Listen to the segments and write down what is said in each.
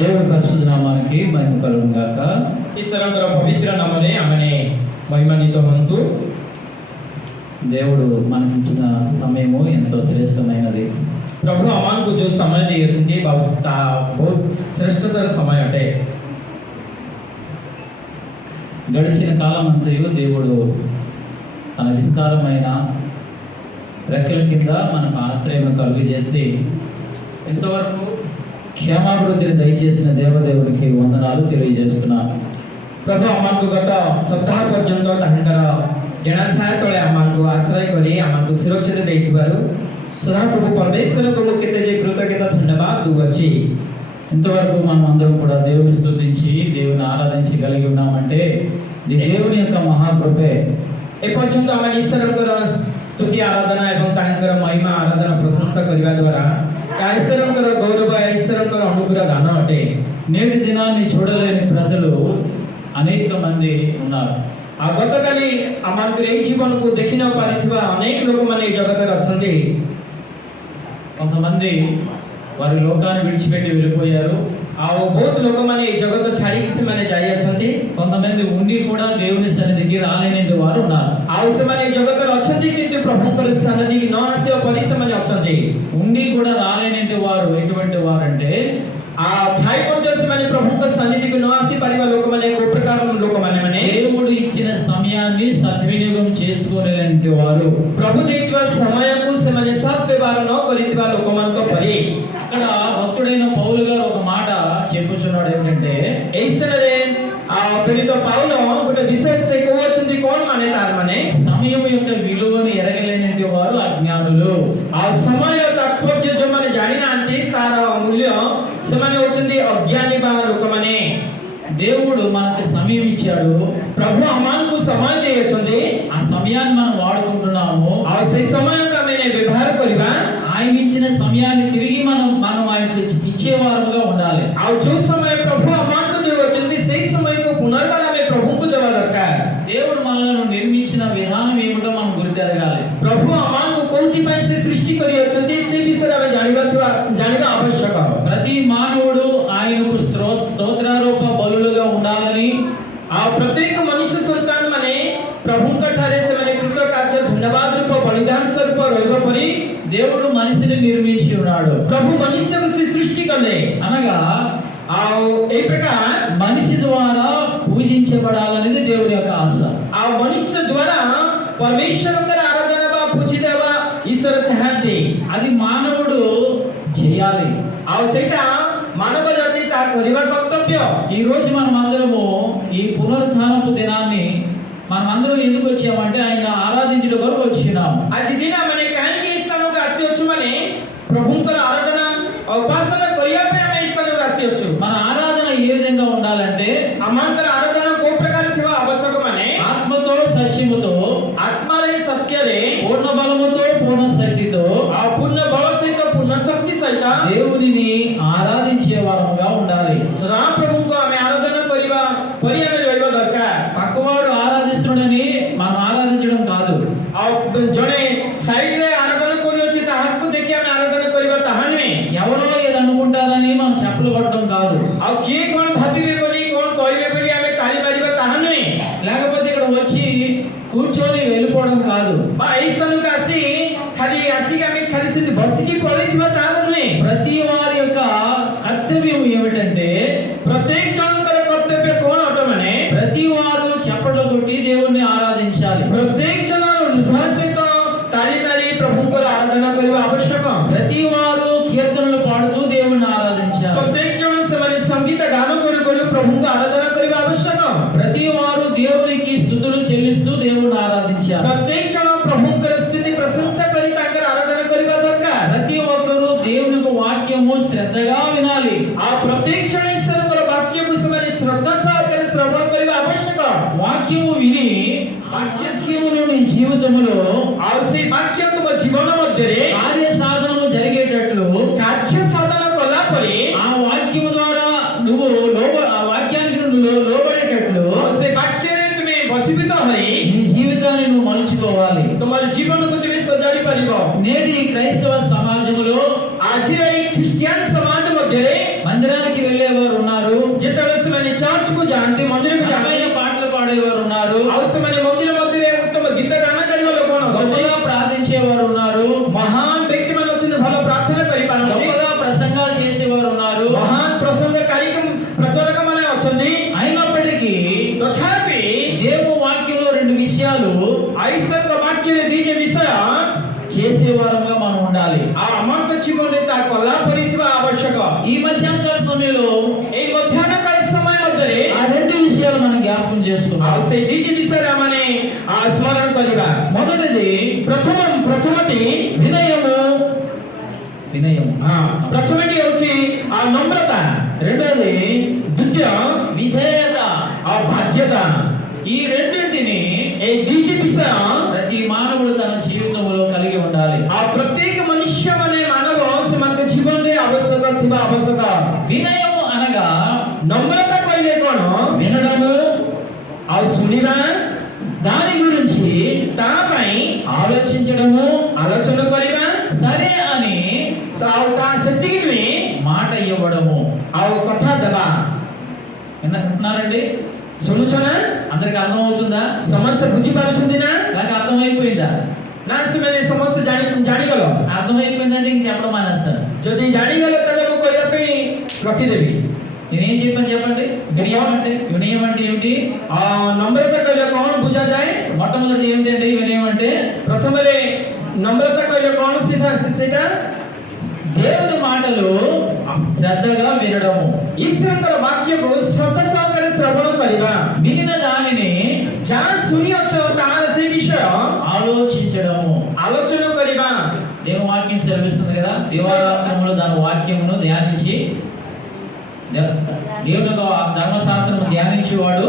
దేవుడి పరిశుద్ధ నామానికి మహిమ కలుగును గాక. ఈశ్వరంకర పవిత్ర నామనే ఆమెనే మహిమనితో హంతు. దేవుడు మనకిచ్చిన సమయము ఎంతో శ్రేష్టమైనది. प्रभु अमान को जो समय दिए बहुत श्रेष्ठतर समय अटे. గడిచిన కాలం అంతయు దేవుడు తన విస్తారమైన రెక్కల కింద మనకు ఆశ్రయం కలుగజేసి ఇంతవరకు క్షేమాభివృద్ధిని దయచేసిన దేవదేవునికి వందనాలు తెలియజేస్తున్నాను. प्रभु अमान को गत सप्ताह पर्यंत तांकर जनाछाया तले अमान को आश्रय करी अमान को सुरक्षित देइबारु सदा प्रभु परमेश्वर को केते जे कृतज्ञता धन्यवाद दुवछि. ఇంతవరకు మనం అందరం కూడా దేవుని స్తుతించి దేవుని ఆరాధించగలిగి ఉన్నామంటే ఇది దేవుని యొక్క మహాకృపే. ए पर्यंत आम ईश्वरकर स्तुति आराधना एवं तांकर महिमा आराधना प्रशंसा करबा द्वारा ईश्वरकर गौरव ईश्वरकर अनुग्रह दान अटे. నేటి దినాన్ని చూడలేని ప్రజలు అనేక మంది ఉన్నారు. आ गतकाली आमान को ए जीवन को देखि न पारिथिबा अनेक लोक माने जगत रे अछंती. కొంతమంది వారి లోకాన్ని విడిచిపెట్టి వెళ్ళిపోయారు. आ बहुत लोक माने जगत छाड़ी से माने जाई अछंती. కొంతమంది ఉండి కూడా దేవుని సన్నిధికి రాలేని వారు ఉన్నారు. आ से माने जगत रे अछंती किंतु प्रभु कर सन्निधि न आसे परि से माने अछंती. ఉండి కూడా రాలేని వారు ఎటువంటి వారంటే आ थाई पंजर से माने प्रभु कर सन्निधि को न आसी परिवा लोक माने को प्रकार लोक माने माने దేవుడు ఇచ్చిన సమయాన్ని సద్వినియోగం చేసుకోలేని వారు, प्रभु देइतवा समय को से माने सद्व्यवहार न करितवा लोक मान को परि. అక్కడ భక్తుడైన పౌలు గారు ఒక మాట చెప్పుచున్నాడు ఏంటంటే एस्तरे आ पेलितो पाउलो गोटे विषय से कहउछंती कोन माने तार माने సమయం యొక్క విలువను ఎరగలేని వారు అజ్ఞానులు. आ समय तात्पर्य जो माने जानि नांती सार मूल्य से माने होचंती अज्ञानी बा लोक माने. దేవుడు మనకి సమయం ఇచ్చాడు. प्रभु अमान को समय देयछंती. ఆ సమయాన్ని మనం వాడుకుంటున్నాము. आ से समय का मैंने व्यवहार करिबा ఆయన ఇచ్చిన సమయాన్ని తిరిగి మనం ఆయనకి ఇచ్చేవారుగా ఉండాలి. आ जो समय प्रभु अमान को देयछंती सेही समय को पुनर्बार में प्रभु को देवा दरकार. దేవుడు మనల్ని నిర్మించిన విధానం ఏమిటో మనం గుర్తెరగాలి. प्रभु अमान को कोथि पय से सृष्टि करि अछंती से विषय में जानिबा आवश्यक. ప్రతి మానవుడు ఆయనకు స్తోత్రారోప బలులుగా ఉండాలని आ प्रत्येक मनुष्य संतान माने प्रभु का ठारे से माने कृतज्ञता धन्यवाद रूप बलिदान स्वरूप रहबो परि దేవుడు మనిషిని నిర్మించి ఉన్నాడు. प्रभु मनुष्य को सृष्टि करले అనగా आ ए प्रकार మనిషి ద్వారా పూజించబడాలనేది దేవుని యొక్క ఆశ. आ मनुष्य द्वारा परमेश्वर का आराधना बा पूजी देवा ईश्वर चाहते. అది మానవుడు చేయాలి. आ सेटा मानव जाति ता करिबा कर्तव्य. ఈ రోజు మనం అందరము ఈ పునరుత్థానపు దినాన్ని మనం అందరం ఎందుకు వచ్చామంటే ఆయన ఆరాధించడం కొరకు వచ్చినాం. आज दिन माने काहे के स्थानों का आसी अछु माने प्रभु का आराधना उपासना करिया पे हम स्थानों का आसी अछु. మన ఆరాధన ఏ విధంగా ఉండాలంటే अमांतर आराधना को प्रकार थिवा आवश्यक माने ఆత్మతో సత్యముతో आत्मा रे सत्य रे పూర్ణ బలముతో పూర్ణ శక్తితో आ पूर्ण बल सहित पूर्ण शक्ति सहित దేవునిని ఆరాధించే వారముగా ఉండాలి. सदा प्रभु को हमें आराधना करिबा परि हमें रहबा दरकार. పక్కవాడు ఆరాధిస్తున్నాడని మనం ఆరాధించడం కాదు. आ जने साइड रे आराधना करि अछि ताहा को देखि हमें आराधना करिबा ताहा नै. ఎవరో ఏదో అనుకుంటారని మనం చెప్పులు కొట్టడం కాదు. आ के कोन भाबिबे बोली कोन कहिबे बोली हमें ताली मारिबा ताहा नै. లేకపోతే ఇక్కడ వచ్చి కూర్చొని వెళ్ళిపోవడం కాదు. बा ई स्थान का आसी खाली आसी हमें खाली सिर्फ बसिकी पळिछबा ताहा नै. ప్రతి వారి యొక్క కర్తవ్యం ఏమిటంటే प्रत्येक जनकर कर्तव्य कोन अट माने ప్రతి వారు చప్పట్లు కొట్టి దేవుణ్ణి ఆరాధించాలి. प्रत्येक जन हृदय सहित ताली मारी प्रभु को आराधना करिबा आवश्यक. ప్రతి వారు కీర్తనలు పాడుతూ దేవుణ్ణి ఆరాధించాలి. प्रत्येक जन से माने संगीत गान करि करि प्रभु को आराधना करिबा आवश्यक. ప్రతి వారు దేవునికి స్తుతులు చెల్లిస్తూ దేవుణ్ణి ఆరాధించాలి. प्रत्येक जन प्रभु कर स्तुति प्रशंसा करि ताकर आराधना करिबा दरकार. ప్రతి ఒక్కరూ దేవుని యొక్క వాక్యము శ్రద్ధగా వినాలి. आ प्रत्येक जन ईश्वर कर वाक्य को समाने श्रद्धा सहकारे श्रवण करिबा आवश्यक. వాక్యము విని వాక్యములో నీ జీవితంలో आ से वाक्य को जीवन मध्ये रे కార్య సాధనము జరిగేటట్లు कार्य साधन कला परि ఆ వాక్యము ద్వారా నువ్వు ఆ వాక్యానికి నువ్వు లోబడేటట్లు से वाक्य रे तुम्हें वशीभूत होई నీ జీవితాన్ని నువ్వు మలుచుకోవాలి. तुम्हारे जीवन को तुम्हें सजाड़ी परिबो. నేటి క్రైస్తవ సమాజంలో आज रे क्रिश्चियन समाज मध्ये रे మందిరానికి వెళ్ళేవారు ఉన్నారు, ଯେତେବେଳେ ସେମାନେ ଚର୍ଚ୍ଚକୁ ଯାଆନ୍ତି ମନ୍ଦିରକୁ ଯାଆନ୍ତି అందమైన పాటలు పాడేవారు ఉన్నారు, ଆଉ ସେମାନେ ମନ୍ଦିର ମଧ୍ୟରେ ଉତ୍ତମ ଗୀତ ଗାନ କରିବା ଲୋକମାନେ ଅଛନ୍ତି గొప్పగా ప్రార్థించేవారు ఉన్నారు, ମହାନ ବ୍ୟକ୍ତିମାନେ ଅଛନ୍ତି ଭଲ ପ୍ରାର୍ଥନା କରିପାରନ୍ତି గొప్పగా ప్రసంగాలు చేసేవారు ఉన్నారు. ମହାନ ପ୍ରସଙ୍ଗକାରୀ ପ୍ରଚାରକ ମାନେ ଅଛନ୍ତି అయినప్పటికీ ତଥାପି దేవుని వాక్యంలో రెండు విషయాలు ଈଶ୍ୱରଙ୍କ ବାକ୍ୟରେ ଦୁଇଟି ବିଷୟ చేసేవారుగా మనం ఉండాలి. ଆଉ ଆମଙ୍କ ଜୀବନରେ ତା କଲା ପରି ଥିବା ଆବଶ୍ୟକ। ఈ మధ్యాహ్నకాల సమయంలో ଏଇ ମଧ୍ୟାହ୍ନ କାଳ ସମୟ ମଧ୍ୟରେ ఆ రెండు విషయాలు మనం జ్ఞాపకం చేసుకున్నాం. ଆଉ ସେଇ ଦୁଇଟି ବିଷୟରେ ଆମେ ସ୍ମରଣ କରିବା। మొదటిది ପ୍ରଥମଟି వినయము, వినయము. ପ୍ରଥମଟି ହେଉଛି ନମ୍ରତା, రెండోది ଦ୍ୱିତୀୟ విధేయత. ବାଧ୍ୟତା। ఈ రెండింటిని ଏଇ ଦୁଇଟି ବିଷୟ ప్రతి మానవుడు తన జీవితంలో కలిగి ఉండాలి. ପ୍ରତ୍ୟେକ ମନୁଷ୍ୟ ମାନେ ମାନବ ସେମାନଙ୍କ ଜୀବନରେ ଆବଶ୍ୟକ ଥିବା ଆବଶ୍ୟକ। వినయము అనగా ନମ୍ରତା କହିଲେ କ'ଣ? వినడము, ଆଉ ଶୁଣିବା, దాని గురించి ତା ପାଇଁ ఆలోచించడము, ଆଲୋଚନା କରିବା, సరే అని ଆଉ ତା ସେତିକି ନୁହେଁ మాట ఇవ్వడము. ଆଉ କଥା ଦେବା। వింటున్నారండి? ଶୁଣୁଛ ନା? అందరికి అర్థమవుతుందా? ସମସ୍ତେ ବୁଝିପାରୁଛନ୍ତି ନା? నాకు అర్థమైపోయిందా? ନା ସେମାନେ ସମସ୍ତେ ଜାଣିଗଲ? అర్థమైపోయిందంటే ఇంక చెప్పడం మానేస్తాను. ଯଦି ଜାଣିଗଲ ତାହେଲେ ମୁଁ କହିବା ପାଇଁ ରଖିଦେବି। నేనేం చెప్పాను చెప్పండి? వినయం అంటే ఏమిటి? ନମ୍ରତା କହିଲେ କ'ଣ ବୁଝାଯାଏ? మొట్టమొదటి ఏమిటండి వినయం అంటే? ପ୍ରଥମରେ ନମ୍ରତା କହିଲେ କ'ଣ ସେଇଟା? దేవుని మాటలు శ్రద్ధగా వినడము, ଈଶ୍ୱରଙ୍କର ବାକ୍ୟକୁ ଶ୍ରଦ୍ଧା ସହକାରେ ଶ୍ରବଣ କରିବା, వినిన దానిని ଯାହା ଶୁଣିଅଛ ତାହାର ସେ ବିଷୟ ఆలోచించడము. ଆଲୋଚନା କରିବା। దేవుని వాక్యం సెలవిస్తుంది కదా, దేవాలయంలో దాని వాక్యమును ధ్యానించి దేవుని యొక్క ధర్మశాస్త్రము ధ్యానించేవాడు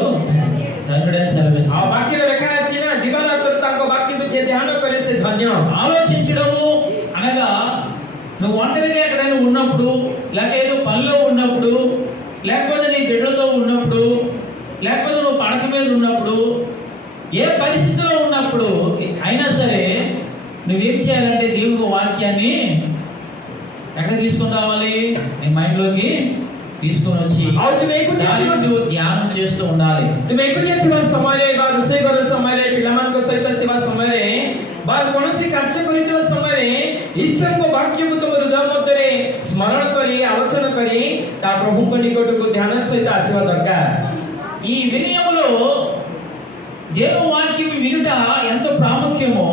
ధన్యుడని సెలవిస్తుంది. ଆଉ ବାକ୍ୟରେ ଲେଖା ଅଛି ନା ଦିବାରାତ୍ର ତାଙ୍କ ବାକ୍ୟକୁ ଯିଏ ଧ୍ୟାନ କରେ ସେ ଧନ୍ୟ। ఆలోచించడము అనగా నువ్వు ఒంటరిగా ఎక్కడైనా ఉన్నప్పుడు, లేకపోతే నువ్వు పనిలో ఉన్నప్పుడు, లేకపోతే నీ బిడ్డలతో ఉన్నప్పుడు, లేకపోతే నువ్వు పడక మీద ఉన్నప్పుడు, ఏ పరిస్థితిలో ఉన్నప్పుడు అయినా సరే నువ్వేం చేయాలంటే దేవుని వాక్యాన్ని ఎక్కడ తీసుకొని రావాలి? నీ మైండ్లోకి తీసుకొని వచ్చి ଆଉ ତୁମେ ଏକୁଟିଆ దాన్ని ଥିବା నువ్వు ధ్యానం చేస్తూ ఉండాలి. ତୁମେ ଏକୁଟିଆ ଥିବା ସମୟରେ ବା ରୋଷେଇ କରିବା ସମୟରେ, ପିଲାମାନଙ୍କ ସହିତ ଥିବା ସମୟରେ ବା କୌଣସି କାର୍ଯ୍ୟ କରୁଥିବା ସମୟରେ ଈଶ୍ୱରଙ୍କ ବାକ୍ୟକୁ ତୁମ ହୃଦୟ ମଧ୍ୟରେ ସ୍ମରଣ କରି ଆଲୋଚନା କରି ତା ପ୍ରଭୁଙ୍କ ନିକଟକୁ ଧ୍ୟାନ ସହିତ ଆସିବା ଦରକାର। ఈ వినయములో దేవుని వాక్యం వినుట ఎంత ప్రాముఖ్యమో,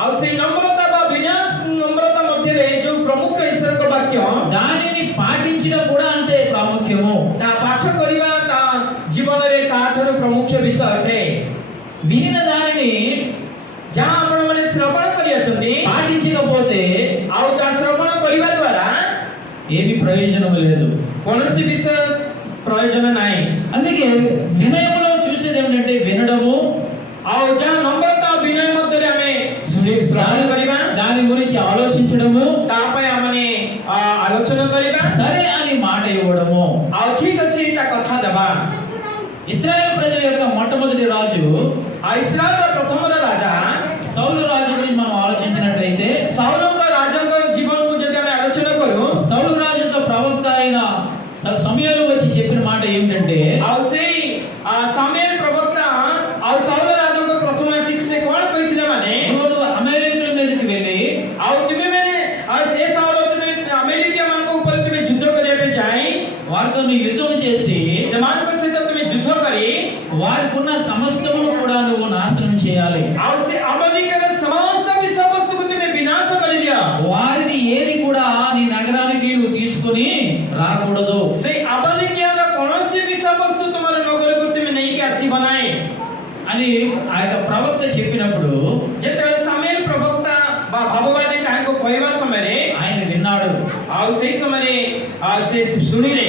ଆଉ ସେଇ ନମ୍ରତା ବା ବିନୟ ନମ୍ରତା ମଧ୍ୟରେ ଯୋଉ ପ୍ରମୁଖ ଈଶ୍ୱରଙ୍କ ବାକ୍ୟ దానిని పాటించడం కూడా అంతే ప్రాముఖ్యము. ତା ପାଠ କରିବା ତା ଜୀବନରେ ତାଠାରୁ ପ୍ରମୁଖ ବିଷୟ ଅଟେ। వినిన దానిని ଯାହା ଆପଣମାନେ ଶ୍ରବଣ କରିଅଛନ୍ତି పాటించకపోతే ଆଉ ତା ଶ୍ରବଣ କରିବା ଦ୍ୱାରା ఏమి ప్రయోజనం లేదు. କୌଣସି ବିଷୟ ପ୍ରୟୋଜନ ନାହିଁ। అందుకే వినయములో చూసేది ఏమిటంటే వినడము, ଆଉ ଯାହା ନମ୍ରତା ବିନୟ ମଧ୍ୟରେ ଆମେ ଶ୍ରବଣ କରିବା, దాని గురించి ఆలోచించడము, ତା ପାଇଁ ଆମେ ଆଲୋଚନା କରିବା, సరే అని మాట ఇవ్వడము. ଆଉ ଠିକ ଅଛି ତା କଥା ଦେବା। ఇశ్రాయేలు ప్రజల యొక్క మొట్టమొదటి రాజు ଆଉ ଇସ୍ରାଏଲର ପ୍ରଥମର ରାଜା సౌలు రాజు గురించి మనం ఆలోచించినట్లయితే, ସାଉଲଙ୍କ ରାଜାଙ୍କ ଜୀବନକୁ ଯଦି ଆମେ ଆଲୋଚନା କରୁ, సౌలు రాజుతో ప్రవక్త అయిన సమూయేలు వచ్చి చెప్పిన మాట ఏమిటంటే, ଆଉ ସେଇ ସାମୁଏଲ ପ୍ରବକ୍ତା ଆଉ ସାଉଲ ରାଜାଙ୍କ ପ୍ରଥମେ ଆସିକି ସେ କ'ଣ କହିଥିଲେ ମାନେ, నువ్వు అమెరికుల మీదకి వెళ్ళి ଆଉ ତୁମେ ମାନେ ଏ ସାଉଲ ତୁମେ ଆମେରିକା ମାନଙ୍କ ଉପରେ ତୁମେ ଯୁଦ୍ଧ କରିବା ପାଇଁ ଯାଇ వారితో నువ్వు యుద్ధం చేసి ସେମାନଙ୍କ ସହିତ ତୁମେ ଯୁଦ୍ଧ କରି వారికి ఉన్న సమస్తమును కూడా నువ్వు నాశనం చేయాలి. ଆଉ ସେ ଆମେରିକାର ସମସ୍ତ ବିଷୟବସ୍ତୁକୁ ତୁମେ ବିନାଶ କରିଦିଅ। వారిని ఏది కూడా నీ నగరానికి నువ్వు తీసుకొని రాకూడదు. ସେଇ ଆମେରିକାର କୌଣସି ବିଷୟବସ୍ତୁ ତୁମର ନଗରକୁ ତୁମେ ନେଇକି ଆସିବ ନାହିଁ అని ఆ యొక్క ప్రవక్త చెప్పినప్పుడు ଯେତେବେଳେ ସାମୁଏଲ ପ୍ରବକ୍ତା ବା ଭାବବାଦୀ ତାହାଙ୍କୁ କହିବା ସମୟରେ ఆయన విన్నాడు. ଆଉ ସେଇ ସମୟରେ ସେ ଶୁଣିଲେ,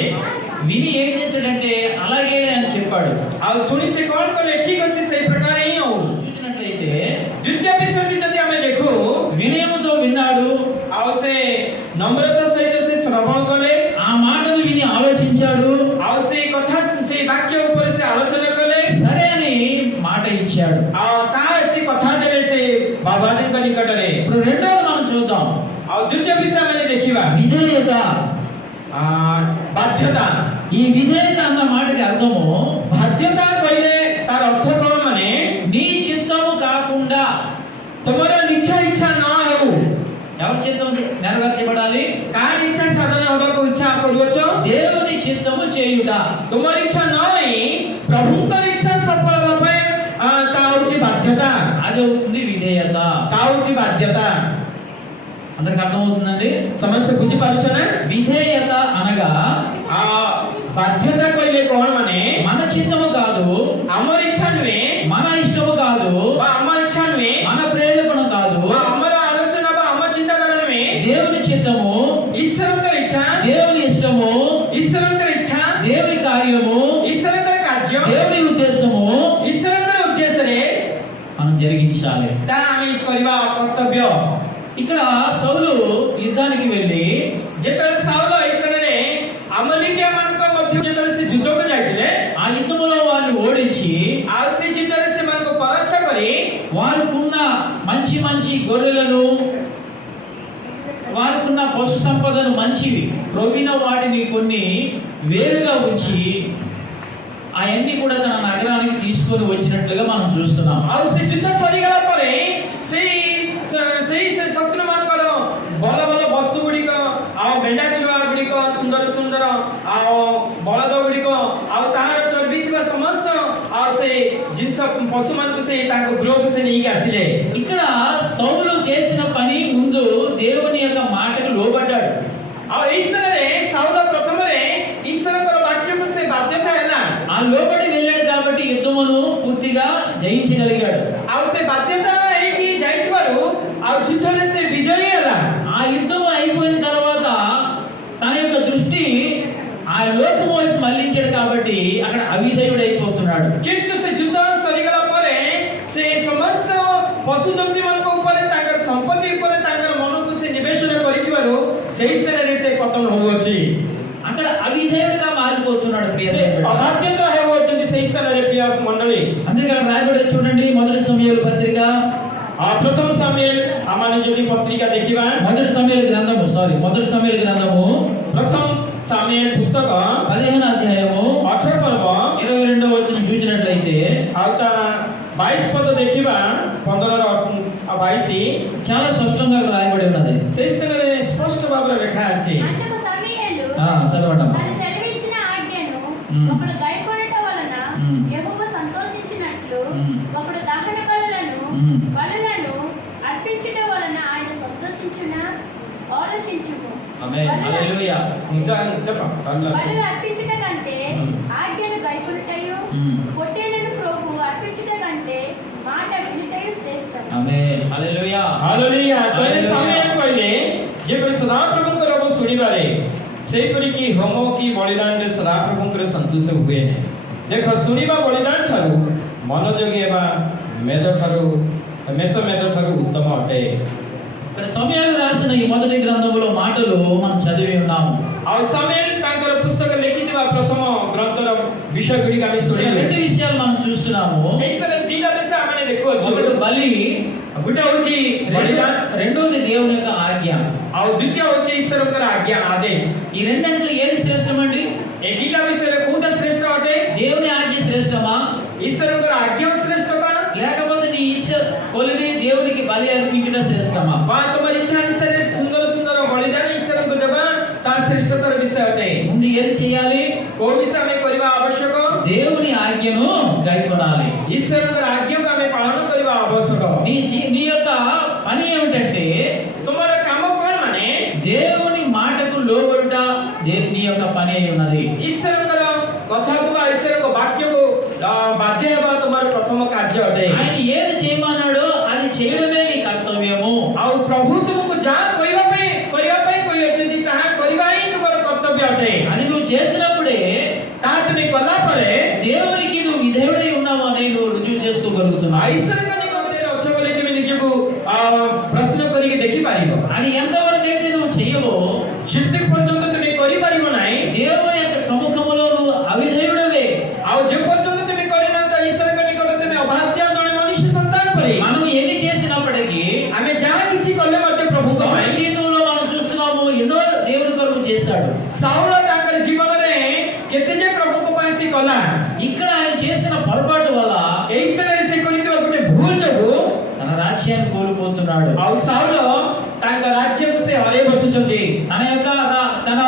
విని ఏం చేశాడంటే అలాగే అని చెప్పాడు. ଆଉ ଶୁଣି ସେ କ'ଣ କଲେ? ଠିକ ଅଛି ସେଇ ପ୍ରକାର ହିଁ ହଉ। చూసినట్లయితే ଦ୍ୱିତୀୟ ବିଷୟଟି ଯଦି ଆମେ ଦେଖୁ, వినయముతో విన్నాడు, ଆଉ ସେ ନମ୍ରତା ସହିତ ସେ ଶ୍ରବଣ କଲେ, ఆ మాటను విని ఆలోచించాడు, ଆଉ ସେଇ କଥା ସେଇ ବାକ୍ୟ ଉପରେ ସେ ଆଲୋଚନା କଲେ, సరే అని మాట ఇచ్చాడు. ଆଉ ତାହା ସେ କଥା ଦେଲେ ସେ ବାବାଙ୍କ ନିକଟରେ। ఇప్పుడు రెండోది మనం చూద్దాం, ଆଉ ଦ୍ୱିତୀୟ ବିଷୟ ଆମେ ଦେଖିବା విధేయత. ବାଧ୍ୟତା ఈ విధేయత అన్న మాటకి అర్థము ବାଧ୍ୟତା କହିଲେ ତାର ଅର୍ଥ କଣ ମାନେ నీ చిత్తము కాకుండా ତମର ନିଜ ଇଚ୍ଛା ନ ହେଉ ఎవరి చిత్తం నెరవేర్చబడాలి? କାହାର ଇଚ୍ଛା ସାଧନ ହେବାକୁ ଇଚ୍ଛା କରୁଅଛ దేవుని చిత్తము చేయుట. ତୁମର ଇଚ୍ଛା ନ ହେଇ ପ୍ରଭୁଙ୍କର ଇଚ୍ଛା ସଫଳ ହେବା ପାଇଁ ତା ହଉଛି ବାଧ୍ୟତା అది అవుతుంది విధేయత. ତା ହଉଛି ବାଧ୍ୟତା అందరికి అర్థమవుతుందండి? ସମସ୍ତେ ବୁଝିପାରୁଛ ନା విధేయత అనగా ବାଧ୍ୟତା କହିଲେ କଣ ମାନେ మన చిత్తము కాదు, ଆମର ଇଚ୍ଛା ନୁହେଁ మన ఇష్టము కాదు, ବା ଆମ ଇଚ୍ଛା ନୁହେଁ మన ప్రేరేపణ కాదు, ବା ଆମର ଆଲୋଚନା ବା ଆମ ଚିନ୍ତାଧାରା ନୁହେଁ దేవుని చిత్తము, ଈଶ୍ୱରଙ୍କର ଇଚ୍ଛା దేవుని ఇష్టము, ଈଶ୍ୱରଙ୍କର ଇଚ୍ଛା దేవుని కార్యము, ଈଶ୍ୱରଙ୍କର କାର୍ଯ୍ୟ దేవుని ఉద్దేశము ଈଶ୍ୱରଙ୍କର ଉଦ୍ଦେଶ୍ୟରେ మనం జరిగించాలి. ତାହା ଆମେ କରିବା କର୍ତ୍ତବ୍ୟ ఇక్కడ సౌలు యుద్ధానికి వెళ్ళి ଯେତେବେଳେ ସାଉଲ ଇସ୍ରାଏଲରେ ଆମଲିକିଆମାନଙ୍କ ମଧ୍ୟ ଯେତେବେଳେ ସେ ଯୁଦ୍ଧକୁ ଯାଇଥିଲେ ఆ యుద్ధములో వారిని ఓడించి ଆଉ ସେ ଯୁଦ୍ଧରେ ସେମାନଙ୍କୁ ପରାସ୍ତ କରି వారికున్న మంచి మంచి గొర్రెలను, వారికున్న పశు సంపదను మంచివి ప్రొవిన వాటిని కొన్ని వేరుగా ఉంచి అవన్నీ కూడా తన నగరానికి తీసుకొని వచ్చినట్లుగా మనం చూస్తున్నాం. ଆଉ ସେ ଯୁଦ୍ଧ ସରିଗଲା ପରେ ସେଇ ଶତ୍ରୁମାନଙ୍କର ଭଲ ଭଲ ବସ୍ତୁ ଗୁଡ଼ିକ ଆଉ ମେଣ୍ଢା ଛୁଆ ଗୁଡ଼ିକ ସୁନ୍ଦର ସୁନ୍ଦର ଆଉ ବଳଦ ଗୁଡ଼ିକ ଆଉ ତାହାର ଚର୍ବି ଥିବା ସମସ୍ତ ଆଉ ସେ ଜିନିଷ ପଶୁମାନଙ୍କୁ ସେ ତାଙ୍କ ଗୃହକୁ ସେ ନେଇକି ଆସିଲେ. ఇక్కడ సౌలు చేసిన పని ముందు దేవుని యొక్క మాటకు లోబడ్డాడు. ଆଉ ଏଇ ସ୍ଥାନରେ ସାଉଲ ପ୍ରଥମରେ ଈଶ୍ୱରଙ୍କର ବାକ୍ୟକୁ ସେ ବାଧ୍ୟତା ହେଲା. ఆ లోబడి వెళ్ళాడు కాబట్టి యుద్ధమును పూర్తిగా జయించగలిగాడు. ଆଉ ସେ ବାଧ୍ୟତା ହେଇକି ଯାଇଥିବାରୁ ଆଉ ଯୁଦ୍ଧରେ ସେ ବିଜୟୀ ହେଲା. ఆ యుద్ధం అయిపోయిన తర్వాత తన యొక్క దృష్టి ఆ లోకము వైపు మళ్లించాడు కాబట్టి అక్కడ అవిధేయుడు అయిపోతున్నాడు. କିନ୍ତୁ ସେ ଯୁଦ୍ଧ ସରିଗଲା ପରେ ସେ ସମସ୍ତ ପଶୁ ଜନ୍ତୁମାନଙ୍କ ଉପରେ ତାଙ୍କର ସମ୍ପତ୍ତି ଉପରେ ତାଙ୍କର ମନକୁ ସେ ନିବେଶନ କରିଥିବାରୁ ସେହି ସ୍ଥାନରେ ସେ ପତନ ହେଉଅଛି. అక్కడ అవిధేయుడిగా మారిపోతున్నాడు. ప్రియ ସେ ଅଭାଗ୍ୟତ ହେଉଅଛନ୍ତି ସେହି ସ୍ଥାନରେ ପ୍ରିୟ ମଣ୍ଡଳୀ. అందుకే అక్కడ రాయబడి చూడండి, మొదటి సమూయేలు పత్రిక ପ୍ରଥମ ସାମୁଏଲ ଆମେ ଯଦି ପତ୍ରିକା ଦେଖିବା మొదటి సమూయేలు గ్రంథము ପ୍ରଥମ ସାମୁଏଲ పుస్తକ 15వ అధ్యాయము 18 ପର୍ବ 22వ వచనం చూసినట్లయితే ଆଉ ତା 22 పଦ ଦେଖିବା 15 ର 22 చాలా స్పష్టంగా అక్కడ రాయబడి ఉన్నది. ସେହି ସ୍ଥାନରେ ସ୍ପଷ୍ଟ ଭାବରେ ଲେଖା ଅଛି. అందుకు సమూయేలు చదవటం. తను సెలవిచ్చిన ఆజ్ఞను ఒకడు గైకొనుట వలన యెహోవా సంతోషించినట్లు ఒకడు దహన బలులను అర్పించుట వలన ఆయన సంతోషించున ఆలోచించుము. ఆమేన్. హల్లెలూయా. బలులు అర్పించుట కంటే ఆజ్ఞను గైకొనుటయు పొట్టేలను ప్రభు అర్పించుట కంటే మాట వినుటయు శ్రేష్టం. ఆమేన్. హల్లెలూయా. ହାଲେଲୁୟା. ତଳେ ସାମୁଏଲ କହିଲେ ଯେପରି ସଦାପ୍ରଭୁଙ୍କର ରବ ଶୁଣିବାରେ ସେହିପରିକି ହୋମ କି ବଳିଦାନରେ ସଦାପ୍ରଭୁଙ୍କର ସନ୍ତୋଷ ହୁଏ ନାହିଁ. ଦେଖ, ଶୁଣିବା ବଳିଦାନ ଠାରୁ ମନୋଯୋଗୀ ହେବା ମେଧ ଠାରୁ ଉତ୍ତମ ଅଟେ. సమూయేలు రాసిన ఈ మొదటి గ్రంథములో మాటలు మనం చదివి ఉన్నాము. ଆଉ ସାମୁଏଲ ତାଙ୍କର ପୁସ୍ତକ ଲେଖିଥିବା ପ୍ରଥମ ଗ୍ରନ୍ଥର ବିଷୟ ଗୁଡ଼ିକ ଆମେ ଶୁଣିଲେ రెండు విషయాలు మనం చూస్తున్నాము. ଏହି ସ୍ଥାନରେ ଦିଟା ବିଷୟ ଆମେ ଦେଖୁଅଛୁ. ఒకటి బలి, ଗୋଟେ ହଉଛି ବଳିଦାନ, రెండోది దేవుని యొక్క ఆజ్ఞ. ଆଉ ଦ୍ୱିତୀୟ ହଉଛି ଈଶ୍ୱରଙ୍କର ଆଜ୍ଞା ଆଦେଶ. ఈ రెండంట్లో ఏది శ్రేష్టమండి? ଏ ଦିଟା ବିଷୟରେ କୋଉଟା ଶ୍ରେଷ୍ଠ ଅଟେ? దేవుని ఆజ్ఞ శ్రేష్టమా, ଈଶ୍ୱରଙ୍କର ଆଜ୍ଞା ଶ୍ରେଷ୍ଠ କଣ? లేకపోతే నీ ఇచ్చ కొలిది దేవునికి బలి అర్పించడం శ్రేష్టమా? ବା ତୁମର ଇଚ୍ଛା ଅନୁସାରେ ସୁନ୍ଦର ସୁନ୍ଦର ବଳିଦାନ ଈଶ୍ୱରଙ୍କୁ ଦେବା ତା ଶ୍ରେଷ୍ଠତର ବିଷୟ ଅଟେ. ముందు ఏది చేయాలి? କୋଉ ବିଷୟ ଆମେ କରିବା ଆବଶ୍ୟକ? దేవుని ఆజ్ఞను గైకొనాలి. ଈଶ୍ୱରଙ୍କର ଆଜ୍ଞାକୁ ଆମେ ପାଳନ କରିବା ଆବଶ୍ୟକ. నీ యొక్క పని ఏమిటంటే ତୁମର କାମ କଣ? ମାନେ దేవుని మాటకు లోబడుట నీ యొక్క పని అయి ఉన్నది. ଈଶ୍ୱରଙ୍କର କଥାକୁ ବା ଈଶ୍ୱରଙ୍କ ବାକ୍ୟକୁ ବାଧ୍ୟ ହେବା ତୁମର ପ୍ରଥମ କାର୍ଯ୍ୟ ଅଟେ. ఆయన ఏది చేయమన్నాడో అది చేయడమే నీ కర్తవ్యము. ଆଉ ପ୍ରଭୁ ତୁମକୁ ଯାହା କରିବା ପାଇଁ କହିଅଛନ୍ତି ତାହା କରିବା ହିଁ ତୁମର କର୍ତ୍ତବ୍ୟ ଅଟେ. అది నువ్వు చేసినప్పుడే ତାହା ତୁମେ କଲା ପରେ దేవునికి నువ్వు విధేయుడై ఉన్నావు అని నువ్వు రుజువు చేసుకోగలుగుతున్నావు. ଈଶ୍ୱରଙ୍କ ନିକଟରେ ଅଛ ବୋଲି ତୁମେ ନିଜକୁ ପ୍ରଶ୍ନ କରିକି ଦେଖିପାରିବ. అది ఎంతవరకు అయితే నువ్వు చెయ్యవో ଯେତେ ପର୍ଯ୍ୟନ୍ତ ତୁମେ କରିପାରିବ ନାହିଁ, దేవుని యొక్క సముఖములో నువ్వు అవిధేయుడవే. ଆଉ ଯେ పର୍ଯ୍ୟନ୍ତ ତୁମେ କରିନାହାନ୍ତି ଈଶ୍ୱରଙ୍କ ନିକଟରେ ତୁମେ ଅବାଧ୍ୟ ଜଣେ ମନୁଷ୍ୟ ସନ୍ତାନ ପରି. మనం ఎన్ని చేసినప్పటికీ ଆମେ ଯାହା କିଛି କଲେ ମଧ୍ୟ ପ୍ରଭୁଙ୍କ సౌలు ପାଇଁ. జీవితంలో మనం చూస్తున్నాము, ఎన్నో దేవుని కొరకు చేశాడు. ସାଉଲ రాజ్యాన్ని కోల్పోతున్నాడు. ଆଉ ସାଉଲ ତାଙ୍କ ରାଜ୍ୟକୁ ସେ ହରେଇ ବସୁଛନ୍ତି। తన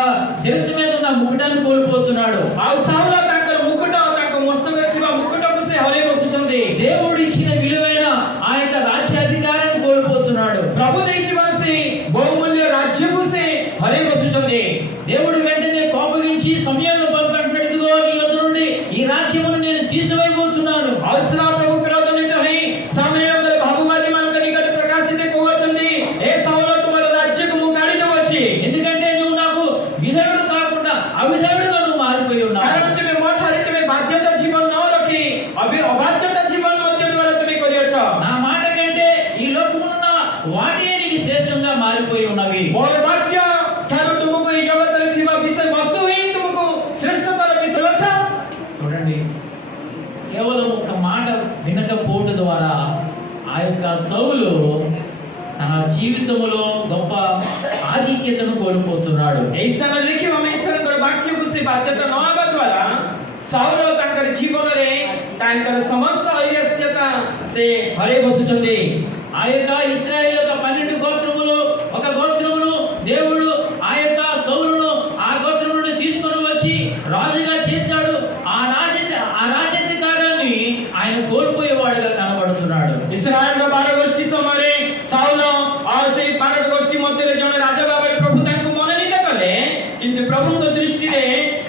శిరస్సు మీద ఉన్న ముకుటాన్ని కోల్పోతున్నాడు. ଆଉ ସାଉଲ ତାଙ୍କର ମୁକୁଟ ତାଙ୍କ ମସ୍ତକରେ ଥିବା ମୁକୁଟକୁ ସେ ହରେଇ ବସୁଛନ୍ତି। దేవుడు ఇచ్చిన విలువైన ఆ యొక్క రాజ్యాధికారాన్ని కోల్పోతున్నాడు. ପ୍ରଭୁ ଦେଇଥିବା ସେ ବହୁମୂଲ୍ୟ ରାଜ୍ୟକୁ ସେ ହରେଇ ବସୁଛନ୍ତି। దేవుడు వెంటనే కోపగించి సమయంలో పంపినట్టు, ఇదిగో నీ యొద్ద నుండి ఈ రాజ్యమును నేను తీసివేయబోతున్నాను. ଆଉ ସେଟା ପ୍ରଭୁ କ୍ରୋଧନିତ ହୋଇ ସାମେୟଙ୍କର ଭାବୁବାଦୀ ମାନଙ୍କ ନିକଟ ପ୍ରକାଶିତ କହୁଛନ୍ତି, ଏ ସାଉଲ ତୁମର ରାଜ୍ୟକୁ ମୁଁ କାଢି ଦେଉଅଛି। ఎందుకంటే నువ్వు నాకు విధేయుడు కాకుండా అవిధేయుడుగా నువ్వు మారిపోయి ఉన్నావు. କାରଣ ତୁମେ ମୋ ଠାରେ ତୁମେ ବାଧ୍ୟତା ଜୀବନ ନ ରଖି ଅବାଧ୍ୟତା ଜୀବନ ମଧ୍ୟ ଦ୍ୱାରା ତୁମେ କରିଅଛ। నా మాట కంటే ఈ లోకమున్న వాటి నీకు శ్రేష్టంగా మారిపోయి ఉన్నవి. ମୋର ବାକ୍ୟ ଠାରୁ ତୁମକୁ ଏହି ଜଗତରେ ଥିବା ବିଷୟ ବସ୍ତୁ ହିଁ ତୁମକୁ ଶ୍ରେଷ୍ଠତର ବିଷୟ ଅଛ। చూడండి, కేవలం ఒక మాట వినకపోవడం ద్వారా ఆ యొక్క సౌలు తన జీవితంలో గొప్ప ఆధిక్యతను కోల్పోతున్నాడు. ଏହି ସ୍ଥାନରେ ଦେଖିବା ଆମେ ଈଶ୍ୱରଙ୍କର ବାକ୍ୟକୁ ସେ ବାଧ୍ୟତା ନ ହେବା ଦ୍ୱାରା ସାଉଲ ତାଙ୍କର ଜୀବନରେ ତାଙ୍କର ସମସ୍ତ ଐଶ୍ୱର୍ଯ୍ୟତା ସେ ହରେଇ ବସୁଛନ୍ତି। ఆ యొక్క ఇశ్రాయేలు యొక్క 12 గోత్రములు ఒక గోత్రమును దేవుడు ఆ యొక్క సౌలును ఆ గోత్రం నుండి తీసుకొని వచ్చి రాజుగా చేశాడు. ఆ రాజ్యాధికారాన్ని ఆయన కోల్పోయేవాడుగా కనబడుతున్నాడు. ଇସ୍ରାଏଲର 12 ଗୋଷ୍ଠୀ ସମୟରେ ସାଉଲ ଆଉ ସେଇ 12 ଗୋଷ୍ଠୀ ମଧ୍ୟରେ ଜଣେ ରାଜା ଭାବରେ ପ୍ରଭୁ ତାଙ୍କୁ ମନୋନୀତ କଲେ, କିନ୍ତୁ ପ୍ରଭୁଙ୍କ ଦୃଷ୍ଟିରେ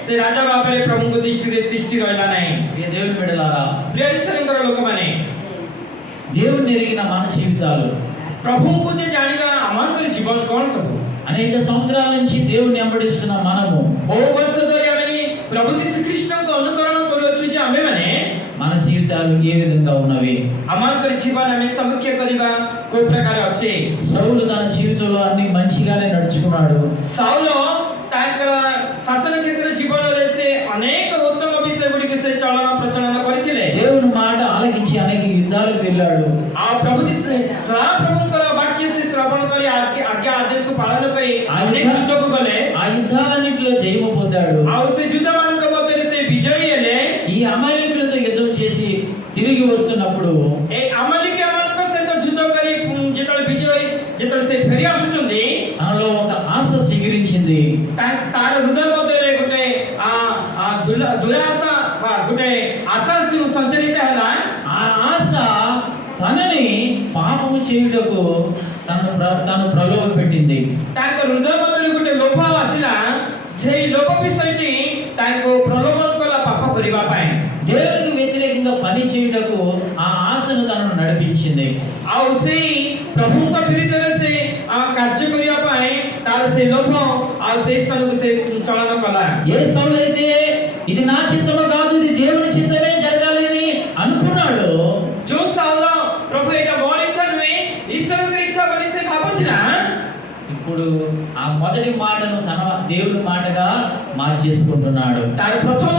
ସେ ରାଜା ଭାବରେ ପ୍ରଭୁଙ୍କ ଦୃଷ୍ଟିରେ ତିଷ୍ଠି ରହିଲା ନାହିଁ। ఏ దేవుని బిడ్డలారా, ପ୍ରିୟ ଈଶ୍ୱରଙ୍କର ଲୋକମାନେ, దేవుని ఎరిగిన మన జీవితాలు, ପ୍ରଭୁଙ୍କୁ ଯେ ଜାଣିବା ଆମଙ୍କର ଜୀବନ କ'ଣ ସବୁ? అనేక సంవత్సరాల నుంచి దేవుని వెంబడిస్తున్న మనము ବହୁ ବର୍ଷ ଧରି ଆମେ ପ୍ରଭୁ ଯୀଶୁଖ୍ରୀଷ୍ଟଙ୍କ ଅନୁକରଣ କରୁଅଛୁ ଯେ ଆମେମାନେ మన జీవితాలు ఏ విధంగా ఉన్నవి? ଆମଙ୍କର ଜୀବନ ଆମେ ସମୀକ୍ଷା କରିବା କୋଉ ପ୍ରକାର ଅଛି? సౌలు తన జీవితంలో అన్ని మంచిగానే నడుచుకున్నాడు. ସାଉଲ ତାଙ୍କର ଶାସନ କ୍ଷେତ୍ର ଜୀବନରେ ସେ ଅନେକ ଉତ୍ତମ ବିଷୟ ଗୁଡ଼ିକ ସେ ଚଳନ ପ୍ରଚଳନ କରିଥିଲେ। దేవుని మాట ఆలకించి అనేక యుద్ధాలకు వెళ్ళాడు. ଆଉ ପ୍ରଭୁ ସଦାପ୍ରଭୁଙ୍କର ବାକ୍ୟ ସେ ଶ୍ରବଣ କରି ଆଜ୍ଞା ଆଦେଶକୁ ପାଳନ କରି ଅନେକ ଯୁଦ୍ଧକୁ ଗଲେ। ఆ యుద్ధాలన్నింటిలో జయము పొందాడు. ଆଉ ସେ ଯୁଦ୍ଧମାନଙ୍କ ମଧ୍ୟରେ ସେ ବିଜୟୀ ହେଲେ। ఈ అమాలేకులతో యుద్ధం చేసి తిరిగి వస్తున్నప్పుడు ଏ ଆମଲିକମାନଙ୍କ ସହିତ ଯୁଦ୍ଧ କରି ଯେତେବେଳେ ବିଜୟୀ ଯେତେବେଳେ ସେ ଫେରି ଆସୁଛନ୍ତି, తనలో ఒక ఆశ చిగురించింది. ତାର ହୃଦୟ ମଧ୍ୟରେ ଗୋଟେ ଦୁରାଶା ବା ଗୋଟେ ଆଶା ସଞ୍ଚରିତ ହେଲା। ఆ ఆశ తనని పాపము చేయుటకు తను ప్రలోభ పెట్టింది. ତାଙ୍କ ହୃଦୟ ମଧ୍ୟରେ ଗୋଟେ ଲୋଭ ଆସିଲା। ସେଇ ଲୋଭ ବିଷୟଟି ତାଙ୍କୁ ପ୍ରଲୋଭନ କଲା ପାପ କରିବା ପାଇଁ। దేవునికి వ్యతిరేకంగా పని చేయుటకు ఆ ఆశను తనను నడిపించింది. ଆଉ ସେଇ ପ୍ରଭୁଙ୍କ ବିରୁଦ୍ଧରେ ସେ କାର୍ଯ୍ୟ କରିବା ପାଇଁ ତାର ସେ ଲୋଭ ଆଉ ସେଇ ସ୍ଥାନକୁ ସେ ଚଳନ କଲା। ఏ సౌలు అయితే ఇది నా చిత్తము కాదు, ఇది దేవుని చిత్తమే జరగాలని అనుకున్నాడు, ଯୋଉ ସାଉଲ ପ୍ରଭୁ ଏଇଟା ମୋର ଇଚ୍ଛା ନୁହେଁ ଈଶ୍ୱରଙ୍କର ଇଚ୍ଛା ବୋଲି ସେ ଭାବୁଥିଲା, ఇప్పుడు ఆ మొదటి మాటను తన దేవుని మాటగా మార్చేసుకుంటున్నాడు. ତାର ପ୍ରଥମ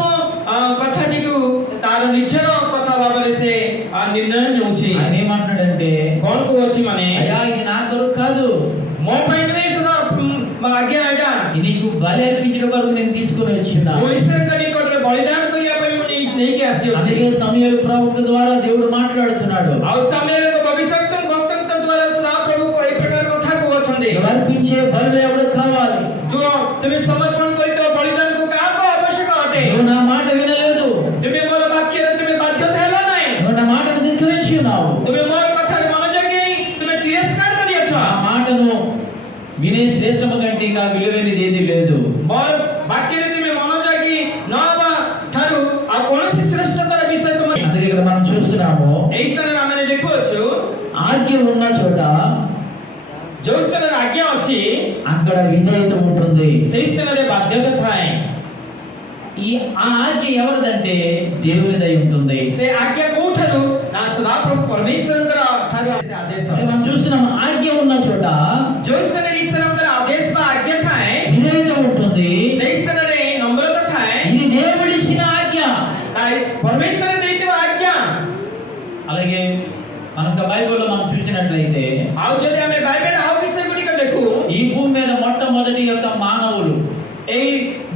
କଥାଟିକୁ ତାର ନିଜର କଥା ଭାବରେ ସେ ନିର୍ଣ୍ଣୟ ନେଉଛି। ఆయన ఏమంటున్నాడంటే, କଣ କହୁଛି ମାନେ, అయ్యా ఇది నా కొరకు కాదు, ମୋ ପାଇଁ ନୁହେଁ ସଦା ଆଜ୍ଞା ଏଇଟା ఇది నీకు బలి అర్పించడం కొరకు నేను తీసుకొని వచ్చినా। ମୁଁ ଈଶ୍ୱରଙ୍କ ନିକଟରେ ବଳିଦାନ କରିବା ପାଇଁ ମୁଁ ନେଇକି ଆସିଅଛି। అందుకే సమూయేలు ప్రవక్త ద్వారా దేవుడు మాట్లాడుతున్నాడు. ଆଉ ସାମୁଏଲ ଭବିଷ୍ୟତ ଦ୍ୱାରା ସଦା ପ୍ରଭୁ ଏହି ପ୍ରକାର କଥା କହୁଛନ୍ତି। అర్పించే బలులు ఎవరు కావాలి? ତୁମେ ସମର୍ପଣ କରିଥିବା ବଳିଦାନକୁ କାହାକୁ ଆବଶ୍ୟକ ଅଟେ? నువ్వు నా మాట వినలేదు, ତୁମେ ମୋର ବାକ୍ୟରେ ତୁମେ ବାଧ୍ୟତା ହେଲା ନାହିଁ, నువ్వు నా మాటను ధిక్కరించి ఉన్నావు, ତୁମେ ମୋର କଥାରେ ମନୋଯୋଗୀ ତୁମେ ତିରସ୍କାର କରିଅଛ। ఆ మాటను వినే శ్రేష్టము కంటే ఇంకా విలువైనది ఏది లేదు. ମୋର ବାକ୍ୟରେ ତୁମେ ମନୋଯୋଗୀ ନ ହେବା ଠାରୁ ଆଉ କୌଣସି ଶ୍ରେଷ୍ଠତର ବିଷୟ ତୁମ। అందుకే ఇక్కడ మనం చూస్తున్నాము, ଏହି ସ୍ଥାନରେ ଆମେ ଦେଖୁଅଛୁ ఆజ్ఞ ఉన్న చోట ଯୋଉ ସ୍ଥାନରେ ଆଜ୍ଞା ଅଛି అక్కడ విధేయత ఉంటుంది. ସେହି ସ୍ଥାନରେ ବାଧ୍ୟତା ଥାଏ। ఆ ఆజ్ఞ ఎవరిదంటే దేవునిదై ఉంటుంది. ସେ ଆଜ୍ଞା କୋଉଠାରୁ ନା ସଦାପ୍ରଭୁ ପରମେଶ୍ୱରଙ୍କର ଠାରୁ ସେ ଆଦେଶ। అదే మనం చూస్తున్నాము, ఆజ్ఞ ఉన్న చోట ଯୋଉ ସ୍ଥାନରେ ଈଶ୍ୱରଙ୍କର ଆଦେଶ ବା ଆଜ୍ଞା ଥାଏ విధేయత ఉంటుంది. ସେହି ସ୍ଥାନରେ ନମ୍ରତା ଥାଏ। ఇది దేవుడిచ్చిన ఆజ్ఞ. ପରମେଶ୍ୱର ଦେଇଥିବା ଆଜ୍ଞା। అలాగే మనకు బైబిల్లో మనం చూసినట్లయితే ଆଉ ଯଦି ଆମେ ବାଇବେଲ ଆଉ ବିଷୟ ଗୁଡ଼ିକ ଦେଖୁ, ఈ భూమి మీద మొట్టమొదటి యొక్క మానవులు ଏହି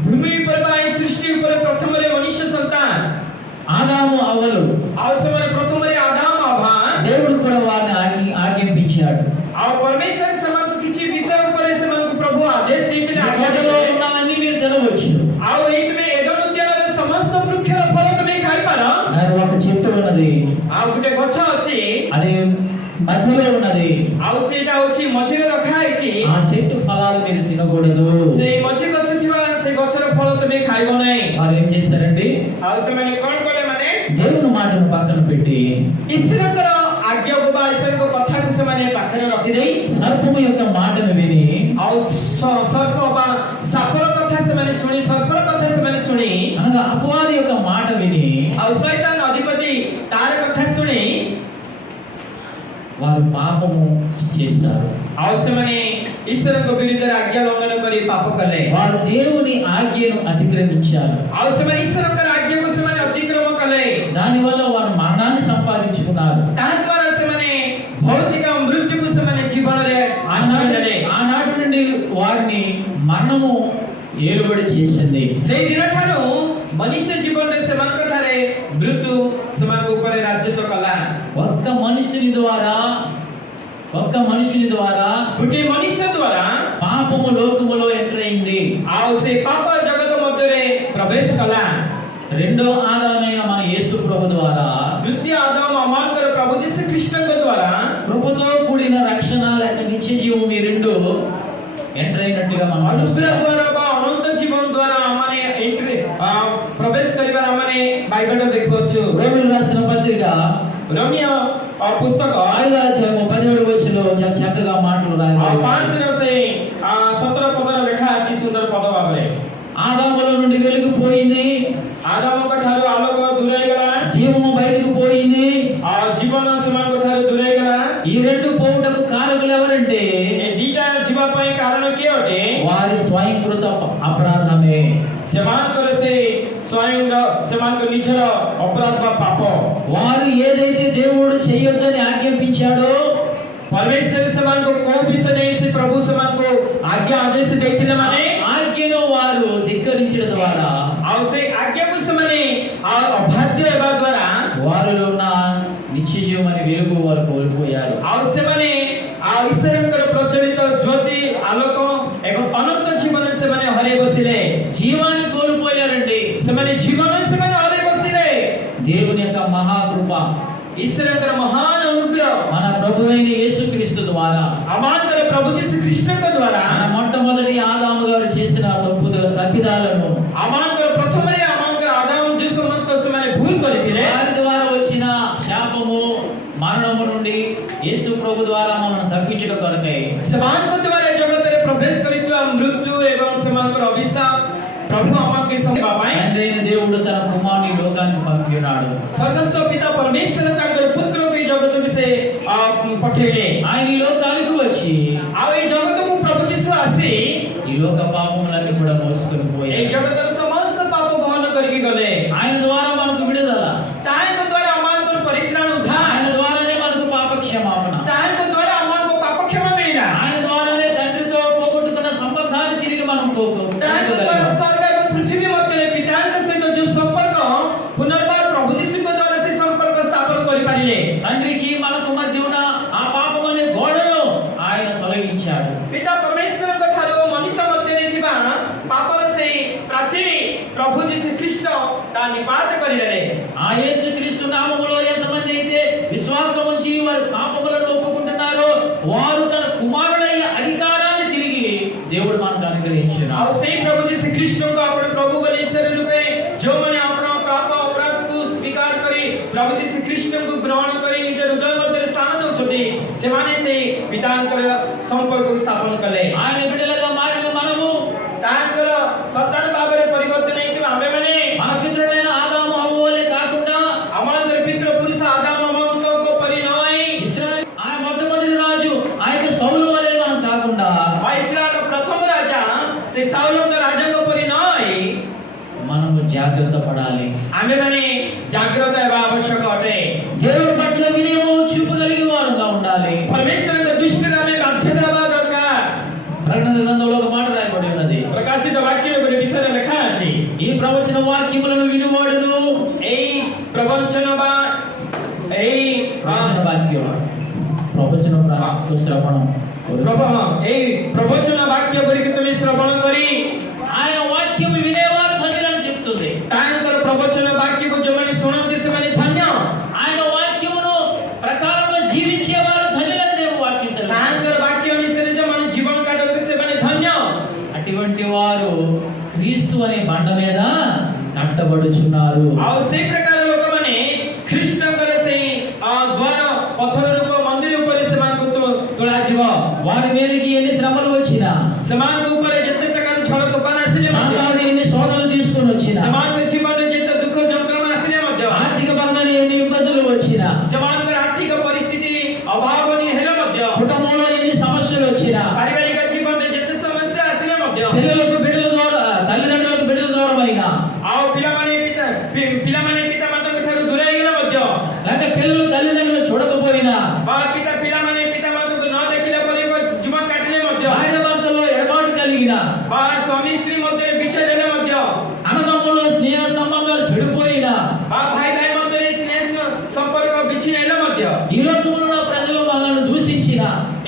ଭୂମି ଉପରେ ବା ଏହି ସୃଷ୍ଟି ଉପରେ ପ୍ରଥମରେ ମନୁଷ୍ୟ ସନ୍ତାନ ఆదాము అవ్వలు, ଆଉ ସେମାନେ ପ୍ରଥମରେ ଆଦାମ ଅଭା దేవుడు కూడా వారిని ఆజ్ఞ परमेश्वर सेमानको किछि विषय उपरे सेमानको प्रभु आदेश ଦେଇଥିଲେ आज्ञा తోటలో ଦେଲେ ఉన్న అన్ని మీరు తినవచ్చు. ଆଉ ଏଇଥିରେ ଏଡନ ଉଦ୍ୟାନରେ ସମସ୍ତ ବୃକ୍ଷର ଫଳ ତମେ ଖାଇପାର నాకు ఒక చెట్టు ఉన్నది, ଆଉ ଗୋଟେ ଗଛ ଅଛି అది మధ్యలో ఉన్నది. ଆଉ ସେଇଟା ଅଛି ମଝିରେ ରଖା ହେଇଛି ఆ చెట్టు ఫలాలు మీరు తినకూడదు. ସେଇ ମଝି ଗଛ ଥିବା ସେ ଗଛର ଫଳ ତମେ ଖାଇବ ନାହିଁ। వారు ఏం చేశారండి? ଆଉ ସେମାନେ କଣ କଲେ ମାନେ దేవుని మాటను పక్కన పెట్టి ଈଶ୍ୱରଙ୍କର ଆଜ୍ଞାକୁ ବା ଈଶ୍ୱରଙ୍କ କଥାକୁ ସେମାନେ ପାଖରେ ରଖିଦେଇ సర్పము యొక్క మాటను విని ଆଉ ସର୍ପ ବା ସାପର କଥା ସେମାନେ ଶୁଣି ସର୍ପର କଥା ସେମାନେ ଶୁଣି అనగా అపవాది యొక్క మాట విని ଆଉ ଶୈତାନ ଅଧିପତି ତାର କଥା ଶୁଣି వారు పాపము చేశారు. ଆଉ ସେମାନେ ଈଶ୍ୱରଙ୍କ ବିରୁଦ୍ଧରେ ଆଜ୍ଞା ଲଙ୍ଘନ କରି ପାପ କଲେ। వారు దేవుని ఆజ్ఞను అతిక్రమించారు. ଆଉ ସେମାନେ ଈଶ୍ୱରଙ୍କର ଆଜ୍ଞାକୁ ସେମାନେ ଅତିକ୍ରମ କଲେ। దానివల్ల వారు మరణాన్ని సంపాదించుకున్నారు. ତାଦ୍ୱାରା ସେମାନେ ଭୌତିକ ମୃତ୍ୟୁକୁ ସେମାନେ ଜୀବନରେ ଆଶ୍ରୟ ନେଲେ। ఆనాటి నుండి వారిని మరణము ఏలుబడి చేసింది. ସେଇ ଦିନଠାରୁ ମନୁଷ୍ୟ ଜୀବନରେ ସେମାନଙ୍କ ଠାରେ ମୃତ୍ୟୁ ସେମାନଙ୍କ ଉପରେ ରାଜତ୍ୱ କଲା। ఒక్క మనుషుని ద్వారా ଗୋଟିଏ ମନୁଷ୍ୟ ଦ୍ୱାରା పాపము లోకములో ఎంటర్ అయింది. ଆଉ ସେ ପାପ ଜଗତ ମଧ୍ୟରେ ପ୍ରବେଶ କଲା। రెండో ఆదామైన మన యేసు ప్రభు ద్వారా ଦ୍ୱିତୀୟ ଆଦମ ଆମଙ୍କର ପ୍ରଭୁ ଯୀଶୁ ଖ୍ରୀଷ୍ଟଙ୍କ ଦ୍ୱାରା ప్రభుతో కూడిన రక్షణ లేక నిత్య జీవం ఈ రెండు ఎంటర్ అయినట్టుగా మనం ଅନୁଗ୍ରହ చూస్తున్నాం. ଦ୍ୱାରା ବା ଅନନ୍ତ ଜୀବନ ଦ୍ୱାରା ଆମମାନେ ପ୍ରବେଶ କରିବା ଆମମାନେ ବାଇబଲରେ ଦେଖୁଅଛୁ। రోమిలకు రాసిన పత్రిక ରୋମିଓ ପୁସ୍ତକ 5వ అధ్యాయం 17వ వచనంలో చాలా చక్కగా మాటలు రాయబడ్డాయి. 5ର ସେ 17 ପଦର ଲେଖା ଅଛି ସୁନ୍ଦର ପଦ ଭାବରେ। ఆదాములో నుండి వెలుగు పోయింది, ଆଦମଙ୍କ ଠାରୁ ଆଲୋକ ଦୂରେଇଗଲା, జీవము బయటకు పోయింది. ଆଉ ଜୀବନ ସେମାନଙ୍କ ଠାରୁ ଦୂରେଇଗଲା। ఈ రెండు పోవుటకు కారకులు ఎవరంటే ଏ ଦିଟା ଯିବା ପାଇଁ କାରଣ କିଏ ଅଟେ? వారి స్వయంకృత అపరాధమే. ସେମାନଙ୍କର ସେ ସ୍ୱୟଂର ସେମାନଙ୍କ ନିଜର ଅପରାଧ ବା ପାପ। వారు ఏదైతే దేవుడు చేయొద్దని ఆజ్ఞాపించాడో परमेश्वर ସେମାନଙ୍କୁ କୋଉ ବିଷୟ ନେଇ ସେ ପ୍ରଭୁ ସେମାନଙ୍କୁ ଆଜ୍ଞା ଆଦେଶ ଦେଇଥିଲେ ମାନେ ఆజ్ఞను వారు ధిక్కరించడం ద్వారా ଆଉ ସେ ଆଜ୍ଞାକୁ ସେମାନେ ଅବାଧ୍ୟ ହେବା ଦ୍ୱାରା వారిలో ఉన్న నిత్య జీవం అనే వెలుగు వారు కోల్పోయారు. ଆଉ ସେମାନେ ଈଶ୍ୱରଙ୍କର ପ୍ରଜ୍ୱଳିତ ଜ୍ୟୋତି ଆଲୋକ ଏବଂ ଅନନ୍ତ ଜୀବନ ସେମାନେ ହରେଇ ବସିଲେ। జీవాన్ని కోల్పోయారండి. ସେମାନେ ଜୀବନ ସେମାନେ ହରେଇ ବସିଲେ। దేవుని యొక్క మహాకృప ଈଶ୍ୱରଙ୍କର ମହାନ ଅନୁଗ୍ରହ మన ప్రభువైన యేసుక్రీస్తు ద్వారా ଆମଙ୍କର ପ୍ରଭୁ ଯୀଶୁ ଖ୍ରୀଷ୍ଟଙ୍କ ଦ୍ୱାରା మన మొట్టమొదటి ఆదాము గారు చేసిన తప్పిదాలను ଆମଙ୍କର ପ୍ରଥମରେ ଆମଙ୍କର ଆଦାମ ଯେଉଁ ସମସ୍ତ ସେମାନେ ଭୁଲ କରିଥିଲେ వారి ద్వారా వచ్చిన శాపము మరణము నుండి యేసు ప్రభు ద్వారా మనల్ని తప్పించడం కొరకై ସେମାନଙ୍କ ଦ୍ୱାରା ଏ ଜଗତରେ ପ୍ରବେଶ କରିଥିବା ମୃତ୍ୟୁ ଏବଂ ସେମାନଙ୍କର ଅଭିଶାପ ପ୍ରଭୁ ଆମକୁ ସମ୍ଭାଳିବା ପାଇଁ తండ్రి అయిన దేవుడు తన కుమారుని లోకానికి పంపినాడు. ସ୍ୱର୍ଗସ୍ଥ ପିତା ପରମେଶ୍ୱର ତାଙ୍କର ପୁତ୍ରକୁ ଏ ଜଗତକୁ ସେ ପଠେଇଲେ। ఆయన ఈ లోకానికి వచ్చి ଆଉ ଏ ଜଗତକୁ ପ୍ରଭୁ ଯୀଶୁ ଆସି ఈ లోక పాపములన్నీ కూడా మోసుకొని ଏ పోయాడు. ଜଗତର ସମସ୍ତ ପାପ ବହନ କରିକି ଗଲେ। ఆయన ద్వారా మనకు విడుదల, ତାଙ୍କ ଦ୍ୱାରା ଆମମାନଙ୍କର ପରିତ୍ରାଣ ଉଦ୍ଧାର, ఆయన ద్వారానే మనకు పాప క్షమాపణ, ତାଙ୍କ ଦ୍ୱାରା ଆମମାନଙ୍କୁ ପାପ କ୍ଷମା ମିଳିଲା, ఆయన ద్వారానే తండ్రితో పోగొట్టుకున్న సంబంధాలు తిరిగి మనం ତାଙ୍କ ଦ୍ୱାରା ସ୍ୱର୍ଗ ଏବଂ ପୃଥିବୀ ମଧ୍ୟରେ ପିତାଙ୍କ ସହିତ ଯେଉଁ ସମ୍ପର୍କ ପୁନର୍ବାର ପ୍ରଭୁ ଯୀଶୁଙ୍କ ଦ୍ୱାରା ସେ ସମ୍ପର୍କ ସ୍ଥାପନ କରିପାରିଲେ। తండ్రికి మనకు మధ్య ఉన్న ఆ పాపం అనే గోడను ఆయన తొలగించాడు. ପିତା ପରମେଶ୍ୱରଙ୍କ ଠାରୁ ମନୁଷ୍ୟ ମଧ୍ୟରେ ଥିବା ପାପର ସେଇ ପ୍ରାଚୀର ପ୍ରଭୁ ଯୀଶୁ ଖ୍ରୀଷ୍ଟ ତା ନିପାତ କରିଦେଲେ। ఆ యేసుక్రీస్తు నామములో ఎంతమంది అయితే విశ్వాసం ఉంచి వారి పాపములను ఒప్పుకుంటున్నారో వారు తన కుమారుడైన అధికారాన్ని తిరిగి దేవుడు మనకు అనుగ్రహించాడు. ଆଉ ସେଇ ପ୍ରଭୁ ଯୀଶୁ ଖ୍ରୀଷ୍ଟଙ୍କୁ ଆପଣ ପ୍ରଭୁ ବୋଲି ଈଶ୍ୱର ରୂପେ ଯେଉଁମାନେ ଆପଣ ପାପ ଅପରାଧକୁ ସ୍ୱୀକାର କରି ପ୍ରଭୁ ଯୀଶୁ ଖ୍ରୀଷ୍ଟଙ୍କୁ ଗ୍ରହଣ କରି ନିଜ ହୃଦୟ ମଧ୍ୟରେ ସ୍ଥାନ ଦେଉଛନ୍ତି ସେମାନେ ସେଇ ପିତାଙ୍କର ସମ୍ପର୍କକୁ ସ୍ଥାପନ କଲେ। ఆయన బిడ్డలుగా మారిన మనము ତାଙ୍କର ସନ୍ତାନ ଭାବରେ ପରିବର୍ତ୍ତନ ହେଇଥିବା ଆମେମାନେ మన పితరుడైన ఆదాము హవ్వలే కాకుండా ଆମମାନଙ୍କର ପିତୃ ପୁରୁଷ ଆଦାମ ଆମଙ୍କ ପରି ନହୋଇ ఇశ్రాయేలు ఆయన మొట్టమొదటి రాజు ఆయన సౌలు వలె మనం కాకుండా ఇస్రాయేల్ ప్రథమ రాజా ସେ ସାଉଲଙ୍କ ରାଜାଙ୍କ ପରି ନହୋଇ మనము జాగ్రత్త పడాలి. ଆମେମାନେ ଜାଗ୍ରତ ହେବା ଆବଶ୍ୟକ ଅଟେ। దేవుని పట్ల వినయము చూపగలిగే వారుగా ఉండాలి. ପରମେଶ୍ୱରଙ୍କ ଦୃଷ୍ଟିରେ ଆମେ ବାଧ୍ୟତା ହେବା ଦରକାର। ప్రకటన గ్రంథంలో ఒక మాట రాయబడి ఉన్నది. ପ୍ରକାଶିତ ବାକ୍ୟ ଗୋଟେ ବିଷୟରେ ଲେଖା ଅଛି ఈ ప్రవచన వాక్యములను వినువాడును ଏଇ ପ୍ରବଚନ ବା ଏଇ ప్రవచన వాక్యం ప్రవచన ବାକ୍ୟ ଶ୍ରବଣ କରୁ। এই প্রবচন বাক্য গুড়িকে তুমি শ্রবণ করি ఆయన వాక్యం వినేవారు ధన్యులని చెప్తుంది. ତାଙ୍କର ପ୍ରବଚନ ବାକ୍ୟକୁ ଯେଉଁମାନେ ଶୁଣନ୍ତି ସେମାନେ ଧନ୍ୟ ఆయన వాక్యమును ప్రకారంగా జీవించేవారు ధన్యులని దేవుని వాక్యం సెలవు. ତାଙ୍କର ବାକ୍ୟ ଅନୁସାରେ ଯେଉଁମାନେ ଜୀବନ କାଟନ୍ତି ସେମାନେ ଧନ୍ୟ అటువంటి వారు క్రీస్తు అనే బండ మీద కట్టబడుచున్నారు. ଆଉ ସେଇ ପ୍ରକାର ଲୋକମାନେ ଖ୍ରୀଷ୍ଟଙ୍କର ସେଇ ଦ୍ୱାର ପଥର ରୂପ ମନ୍ଦିର ଉପରେ ସେମାନଙ୍କୁ ତୋଳାଯିବ వారి మీదకి ఎన్ని శ్రమలు వచ్చినా, ସେମାନଙ୍କ ଉପରେ ଯେତେ ପ୍ରକାର ଝଡ଼ ତୋଫାନ ଆସିଲେ ମଧ୍ୟ సాతానుడు ఎన్ని శోధనలు తీసుకొని వచ్చినా, ସେମାନଙ୍କ ଜୀବନରେ ଯେତେ ଦୁଃଖ ଯନ୍ତ୍ରଣା ଆସିଲେ ମଧ୍ୟ ఆర్థిక పరమైన ఎన్ని ఇబ్బందులు వచ్చినా, ସେମାନଙ୍କର ଆର୍ଥିକ ପରିସ୍ଥିତି ଅଭାବନୀୟ ହେଲେ ମଧ୍ୟ కుటుంబంలో ఎన్ని సమస్యలు వచ్చినా, ପାରିବାରିକ ଜୀବନରେ ଯେତେ ସମସ୍ୟା ଆସିଲେ ମଧ୍ୟ పిల్లలకు బిడ్డల ద్వారా, తల్లిదండ్రులకు బిడ్డల దూరమైనా, ଆଉ ପିଲାମାନେ ପିତାମାତାଙ୍କ ଠାରୁ ଦୂରେଇ ଗଲେ ମଧ୍ୟ లేక పిల్లలు తల్లిదండ్రులు చూడకపోయినా, ବା ପିଲାମାନେ ପିତାମାତାଙ୍କୁ ନ ଦେଖିଲା ପରି ଜୀବନ କାଟିଲେ ମଧ୍ୟ భార్య భర్తలో ఎడబాటు కలిగిన, ବା ସ୍ୱାମୀ ସ୍ତ୍ରୀ ମଧ୍ୟରେ ବିଚ୍ଛେଦ ହେଲେ ମଧ୍ୟ అన్నదమ్ముల్లో స్నేహ సంబంధాలు చెడిపోయినా, ବା ଭାଇ ମଧ୍ୟରେ ସ୍ନେହ ସମ୍ପର୍କ ବିଚ୍ଛିନ୍ନ ହେଲେ ମଧ୍ୟ ఈ లోకంలో ప్రజలు మనల్ని దూషించిన,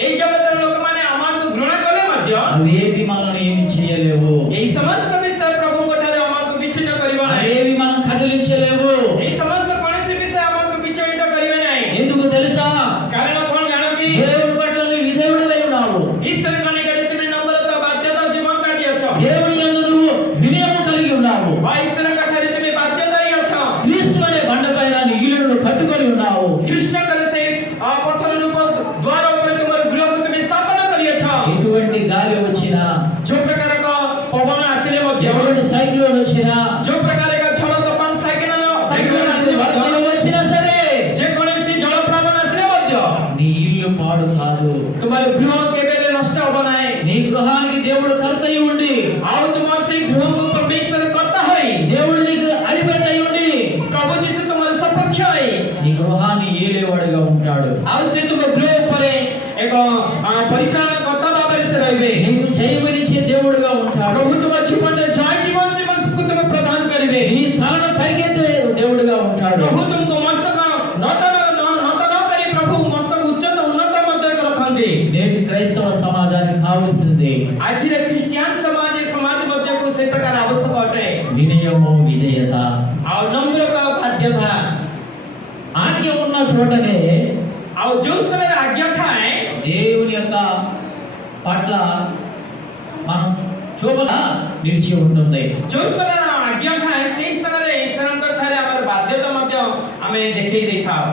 ଏଇ ଜଗତର ଲୋକମାନେ ଆମକୁ ଘୃଣା କଲେ ମଧ୍ୟ అవేవి మనల్ని ఏమి చేయలేవు, ଏଇ ସମସ୍ତ ବିଷୟ ପ୍ରଭୁଙ୍କ ଠାରେ ଆମକୁ ବିଚ୍ଛିନ୍ନ କରିବ ନାହିଁ అవేవి మనం కదిలించలేవు. ଏଇ ସମସ୍ତ କୌଣସି ବିଷୟ ଆମକୁ ବିଚଳିତ କରିବେ ନାହିଁ ఎందుకు తెలుసా? କାରଣ କଣ ଜାଣ କି దేవుని పట్ల నువ్వు విధేయుడివై ఉన్నావు. ଈଶ୍ୱରଙ୍କ ନିକଟରେ ତୁମେ ନମ୍ରତା ବାଧ୍ୟତା ଜୀବନ କାଟି ଅଛ దేవుని యందు నువ్వు వినయము కలిగి ఉన్నావు. ବା ଈଶ୍ୱରଙ୍କ ଠାରେ ତୁମେ ବାଧ୍ୟତା ହେଇ ଅଛ క్రీస్తు అనే బండపైన నీ ఇల్లును కట్టుకొని ఉన్నావు. ଖ୍ରୀଷ୍ଟଙ୍କର ସେଇ ପଥର ରୂପ ଦ୍ୱାର ଉପରେ ତୁମର ଗୃହକୁ ତୁମେ ସ୍ଥାପନ କରିଅଛ ఎటువంటి గాలి వచ్చినా, ଯୋଉ ପ୍ରକାରକ ପବନ ଆସିଲେ ମଧ୍ୟ ఎటువంటి సైక్లోన్ వచ్చినా, ଯୋଉ ପ୍ରକାରକ ଝଡ଼ ତୋଫାନ ସାଇକେଲ ఎటువంటి వరదలు వచ్చినా సరే ଯେକୌଣସି ଜଳପ୍ଲାବନ ଆସିଲେ ମଧ୍ୟ నీ ఇల్లు పాడు కాదు. ତୁମର ଗୃହ କେବେ ହେଲେ ନଷ୍ଟ ହବ ନାହିଁ నీ గృహానికి దేవుడు కర్తయి ఉండి, ଆଉ ତୁମର ସେଇ ଗୃହକୁ ପରମେଶ୍ୱର କର୍ତ୍ତା ହୋଇ దేవుడు నీకు అధిపతి ఉండి ପ୍ରଭୁ ଯୀଶୁ ତୁମର ସପକ୍ଷ ହୋଇ నీ గృహాన్ని ఏలేవాడుగా ఉంటాడు. ଆଉ ସେ ତୁମ ଗୃହ ଉପରେ ଏକ ପରିଚାଳନା କର୍ତ୍ତା ଭାବରେ ସେ ରହିବେ నీకు జయమనిచ్చే దేవుడుగా ఉంటాడు. ପ୍ରଭୁ ତୁମ ଜୀବନରେ ଜୟ ଜୀବନ ତୁମକୁ ତୁମେ ପ୍ରଦାନ କରିବେ నీ తలను పైకెత్తే దేవుడుగా ఉంటాడు. ପ୍ରଭୁ ତୁମକୁ ମସ୍ତକ ନତନ କରି ପ୍ରଭୁ ମସ୍ତକ ଉଚ୍ଚତ ଉନ୍ନତ ମଧ୍ୟ ରଖନ୍ତି నేటి క్రైస్తవ సమాజానికి కావలసింది ଆଜିର ଖ୍ରୀଷ୍ଟିଆନ ସମାଜ ମଧ୍ୟକୁ ସେ ପ୍ରକାର ଆବଶ୍ୟକ ଅଟେ వినయము, విధేయత. ଆଉ ନମ୍ରତା ବାଧ୍ୟତା ఆజ్ఞ ఉన్న చోటనే ଆଉ ଯୋଉ ସ୍ଥଳରେ ଆଜ୍ଞା ଥାଏ దేవుని యొక్క పట్ల మనం చూపల నిలిచి ఉంటుంది. ଯୋଉ ସ୍ଥଳରେ ଆଜ୍ଞା ଥାଏ ସେଇ ସ୍ଥାନରେ ଈଶ୍ୱରଙ୍କ ଠାରେ ଆମର ବାଧ୍ୟତା ମଧ୍ୟ ଆମେ ଦେଖେଇ ଦେଇଥାଉ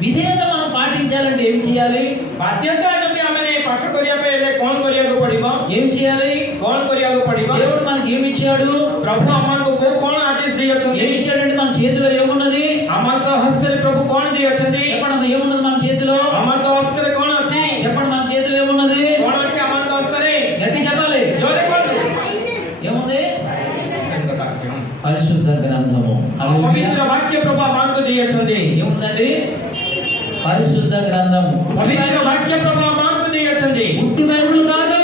విధేయత మనం పాటించాలంటే ఏం చేయాలి? ବାଧ୍ୟତା ଯଦି ଆମେ ପାଠ କରିବା ପାଇଁ ହେଲେ କଣ କରିବାକୁ ପଡିବ ఏం చేయాలి? କଣ କରିବାକୁ ପଡିବ దేవుడు మనకి ఏమి ఇచ్చాడు? ପ୍ରଭୁ ଆମକୁ କଣ ଆଦେଶ ଦେଇଅଛନ୍ତି ఏమి ఇచ్చాడంటే మన చేతిలో ఏమున్నది? ଆମଙ୍କ ହସ୍ତରେ ପ୍ରଭୁ କଣ ଦେଇଅଛନ୍ତି చెప్పండి, ఏమున్నది మన చేతిలో? ଆମଙ୍କ ହସ୍ତରେ କଣ ଅଛି చెప్పండి, మన చేతిలో ఏమున్నది? କଣ ଅଛି ଆମଙ୍କ ହସ୍ତରେ గట్టి చెప్పాలి. ଜୋରେ କୁହନ୍ତୁ ఏముంది? పరిశుద్ధ గ్రంథము. ପବିତ୍ର ବାକ୍ୟ ପ୍ରଭୁ ଆମକୁ ଦେଇଅଛନ୍ତି ఏముందండి? పరిశుద్ధ గ్రంథం. ପବିତ୍ର ବାକ୍ୟ ପ୍ରଭୁ ଆମକୁ ଦେଇଅଛନ୍ତି ఉట్టి బైబిల్ కాదు.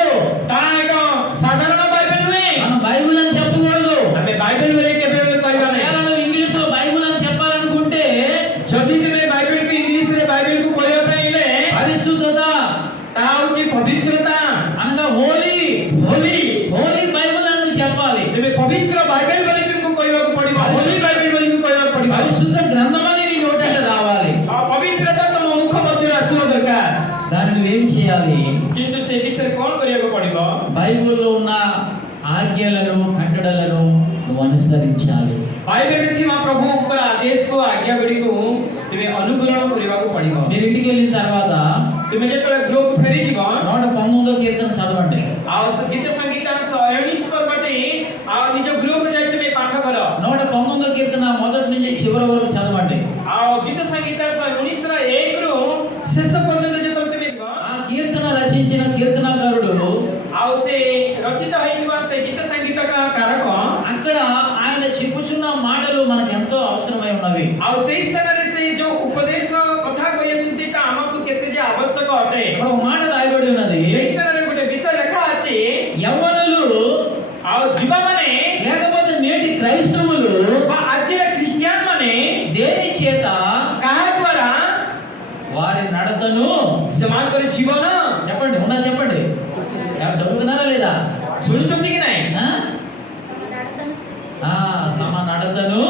ତାହା ଏକ ସାଧାରଣ ବାଇବେଲ ନୁହେଁ మనం బైబిల్ అని చెప్పకూడదు. ଆମେ ବାଇବେଲ ବୋଲି କେବେ ହେଲେ କହିବା ନାହିଁ ఒకవేళ నువ్వు ఇంగ్లీష్లో బైబిల్ అని చెప్పాలనుకుంటే ଯଦି ତୁମେ ବାଇବେଲକୁ ଇଂଲିଶରେ ବାଇବେଲକୁ କହିବା ପାଇଁ ହେଲେ పరిశుద్ధత ତାହା ହେଉଛି ପବିତ୍ରତା అనగా హోలీ ହୋଲି హోలీ బైబిల్ అని నువ్వు చెప్పాలి. ତେବେ ପବିତ୍ର ବାଇବେଲ ବୋଲି ତୁମକୁ କହିବାକୁ ପଡିବ ହୋଲି ବାଇବେଲ ବୋଲି କହିବାକୁ ପଡିବ పరిశుద్ధ గ్రంథం అని నీ నోటంటే రావాలి. ଆଉ ପବିତ୍ରତା ତମ ମୁଖ ମଧ୍ୟରେ ଆସିବା ଦରକାର దాన్ని నువ్వేం చేయాలి? କିନ୍ତୁ ସେ ବିଷୟରେ କଣ କରିବାକୁ ପଡିବ బైబిల్లో ఉన్న ఆజ్ఞలను, కట్టడలను నువ్వు అనుసరించాలి. ବାଇବେଲରେ ଥିବା ପ୍ରଭୁଙ୍କର ଆଦେଶକୁ ଆଜ୍ଞା ଗୁଡ଼ିକୁ ତୁମେ ଅନୁକରଣ କରିବାକୁ ପଡିବ మీరు ఇంటికి వెళ్ళిన తర్వాత ତୁମେ ଯେତେବେଳେ ଗୃହକୁ ଫେରିଯିବ 119వ కీర్తన చదవండి. ଆଉ ଗୀତ ସଙ୍ଗୀତ 119 ବଟି ଆଉ ନିଜ ଗୃହକୁ ଯାଇ ତୁମେ ପାଠ କର 119వ కీర్తన మొదటి నుంచి చివరి వరకు చదవండి. ଆଉ ଗୀତ ସଙ୍ଗୀତ 119ର 1ରୁ ଶେଷ ପର୍ଯ୍ୟନ୍ତ ଯେତେବେଳେ ତୁମେ ఆ కీర్తన రచించిన కీర్తనకారుడు ଆଉ ସେ ରଚିତ ହେଇଥିବା ସେ ଗୀତ ସଙ୍ଗୀତ କାରକ అక్కడ ఆయన చెప్పుచున్న మాటలు మనకు ఎంతో అవసరమై ఉన్నవి. ଆଉ ସେଇ ସ୍ଥାନରେ ସେ ଯୋଉ ଉପଦେଶ କଥା କହିଛନ୍ତି ତା ଆମକୁ କେତେ ଯେ ଆବଶ୍ୟକ ଅଟେ ఇక్కడ ఒక మాట రాయబడి ఉన్నది. ସେଇ ସ୍ଥାନରେ ଗୋଟେ ବିଷୟ ଲେଖା ଅଛି యవ్వనులు ଆଉ ଯୁବାମାନେ లేకపోతే నేటి క్రైస్తవులు ବା ଆଜିର ଖ୍ରୀଷ୍ଟିଆନ ମାନେ దేని చేత କାହା ଦ୍ୱାରା వారి నడతను ସେମାନଙ୍କର ଜୀବନ అవునా చెప్పండి, ఎవరు చదువుతున్నారా లేదా? ଶୁଣୁଛନ୍ତି କି ନାହିଁ? ఆ? తమ నడతను స్తుతి ఆ, తమ నడతను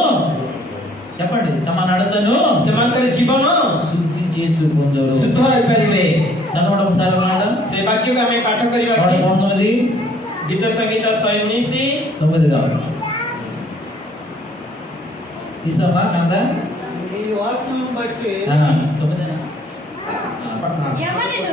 చెప్పండి, తమ నడతను ସେମାନଙ୍କର ଜୀବନ శుద్ధి చేసుకుందరు. ଶୁଦ୍ଧ ହୋଇପାରିବେ। చదవడం ఒకసారి మాట ସେ ବାକ୍ୟକୁ ଆମେ ପାଠ କରିବା କି? 19 ଗୀତ ସଂଗୀତ 119 9 కావాలి. తీసావా కంద? ఈ వాక్యం బట్టి 9. యవనుడు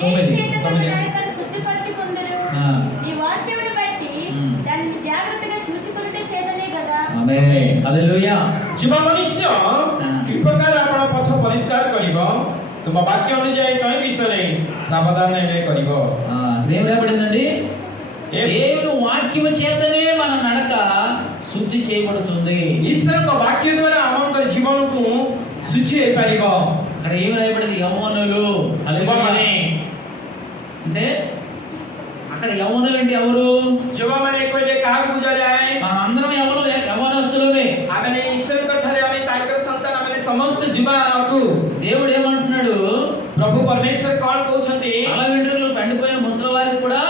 తొమ్మిది, దేని చేత తమ తొమ్మిది. నడతను శుద్ధిపరచుకుందురు. ఆ. ఈ వాక్యమును బట్టి ఉమ్. దాన్ని జాగ్రత్తగా చూచుకున్నట్టే చేతనే కదా. ఆమేన్, హల్లెలూయా. ଯୁବ ମନୁଷ୍ୟ କି ପ୍ରକାର ଆପଣ ପଥ ପରିଷ୍କାର କରିବ, ତୁମ ବାକ୍ୟ ଅନୁଯାୟୀ କଣ ବିଷୟରେ ସାବଧାନ କରିବ। ఏం రాబడిందండి? ఏ- దేవుని వాక్యము చేతనే మన నడక శుద్ధి చేయబడుతుంది. ଈଶ୍ୱରଙ୍କ ବାକ୍ୟ ଦ୍ୱାରା ଆମଙ୍କର ଜୀବନକୁ ଶୁଚି ହେଇପାରିବ। అక్కడ ఏం రాయబడింది? యవ్వనులు. ଯୁବମାନେ అంటే అక్కడ యవ్వనులు అంటే ఎవరు? ଯୁବମାନେ କହିଲେ କାହାକୁ ବୁଝାଯାଏ? మన అందరం యవ్వనస్తులమే. ଆମେ ଈଶ୍ୱରଙ୍କ ଠାରେ ଆମେ ତାଙ୍କର ସନ୍ତାନ ଆମେ ସମସ୍ତେ ଯୁବା ଅଟୁ। దేవుడు ఏమంటున్నాడు? ପ୍ରଭୁ ପରମେଶ୍ୱର କଣ କହୁଛନ୍ତି? తల వెంట్రుకలు పండిపోయిన ముసలి వారికి కూడా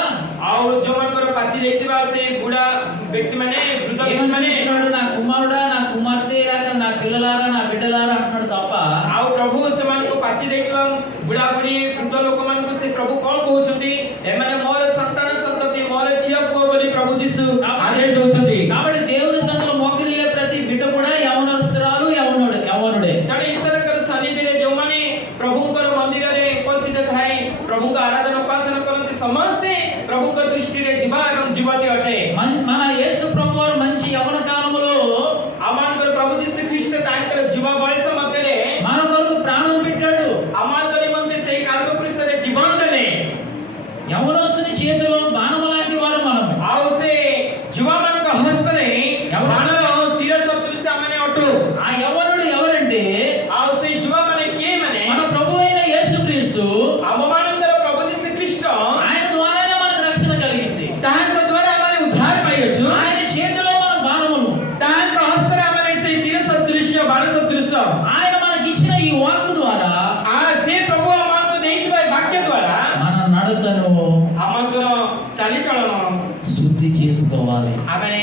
ଆଉ ଯୋଉମାନଙ୍କର ପାଚି ଯାଇଥିବା ସେ ବୁଢା ବ୍ୟକ୍ତିମାନେ ବୃଦ୍ଧ ବ୍ୟକ୍ତିମାନେ ఏమంటున్నాడు? నా కుమారుడా, నా కుమార్తె, లేక నా పిల్లలారా, నా బిడ్డలారా అంటున్నాడు తప్ప ଆଉ ପ୍ରଭୁ ସେମାନଙ୍କୁ ପାଚି ଯାଇଥିବା ବୁଢା ବୁଢୀ ବୃଦ୍ଧ ଲୋକମାନଙ୍କୁ ସେ ପ୍ରଭୁ କଣ କହୁଛନ୍ତି? ଏମାନେ ମୋର ସନ୍ତାନ ସନ୍ତତି, ମୋର ଝିଅ ପୁଅ ବୋଲି ପ୍ରଭୁ ଯୀଶୁ ଆଦେଶ ଦଉଛନ୍ତି। కాబట్టి దేవుని సంఘంలో మోకరిల్లే ప్రతి బిడ్డ కూడా యవ్వనస్తురాలు, యవ్వనుడే. ତେଣୁ ଈଶ୍ୱରଙ୍କର ସନ୍ନିଧିରେ ଯୋଉମାନେ ପ୍ରଭୁଙ୍କର ମନ୍ଦିରରେ ଉପସ୍ଥିତ ଥାଇ ପ୍ରଭୁଙ୍କ ଆରାଧନା ଉପାସନା କରନ୍ତି ସମସ୍ତେ ପ୍ରଭୁଙ୍କ ଦୃଷ୍ଟିରେ ଯୁବା ଏବଂ ଯୁବତୀ ଅଟେ। మన యేసు ప్రభువారు మంచి యవ్వన కాలములో ଆମମାନଙ୍କର ପ୍ରଭୁ ଯୀଶୁ ଖ୍ରୀଷ୍ଟ ତାଙ୍କର ଯୁବ ବୟସ ମଧ୍ୟରେ మన కొరకు ప్రాణం పెట్టాడు. ଆମମାନଙ୍କ ନିମନ୍ତେ ସେଇ କାଲ୍ବ କ୍ରୁଶରେ ଜୀବନ ଦେଲେ। యవ్వనస్తుని చేతిలో బాణము లాంటి వారు మనము. ଆଉ ସେ ଯୁବାମାନଙ୍କ ହସ୍ତରେ ବାଣର ତୀର ସଦୃଶ ଆମେ ଅଟୁ। ఆ యవ్వనుడు ఎవరంటే ଆଉ ସେଇ ଯୁବାମାନେ କିଏ ମାନେ? మన ప్రభువైన యేసుక్రీస్తు. ଆମମାନଙ୍କର ପ୍ରଭୁ ଯୀଶୁ ଖ୍ରୀଷ୍ଟ ఆయన ద్వారానే మనకు రక్షణ కలిగింది. ତାହାଙ୍କ ଦ୍ୱାରା ଆମେ ଉଦ୍ଧାର ପାଇଅଛୁ। ఆయన చేతిలో మన బాణములు, ତାହାଙ୍କ ହସ୍ତରେ ଆମେ ସେଇ ତୀର ସଦୃଶ ବାଣ ସଦୃଶ ఆయన మనకి ఇచ్చిన ఈ వాక్కు ద్వారా ସେ ପ୍ରଭୁ ଆମମାନଙ୍କୁ ଦେଇଥିବା ଏ ବାକ୍ୟ ଦ୍ୱାରା మన నడతను ଆମଙ୍କର ଚାଲିଚଳନ శుద్ధి చేసుకోవాలి. ଆମେ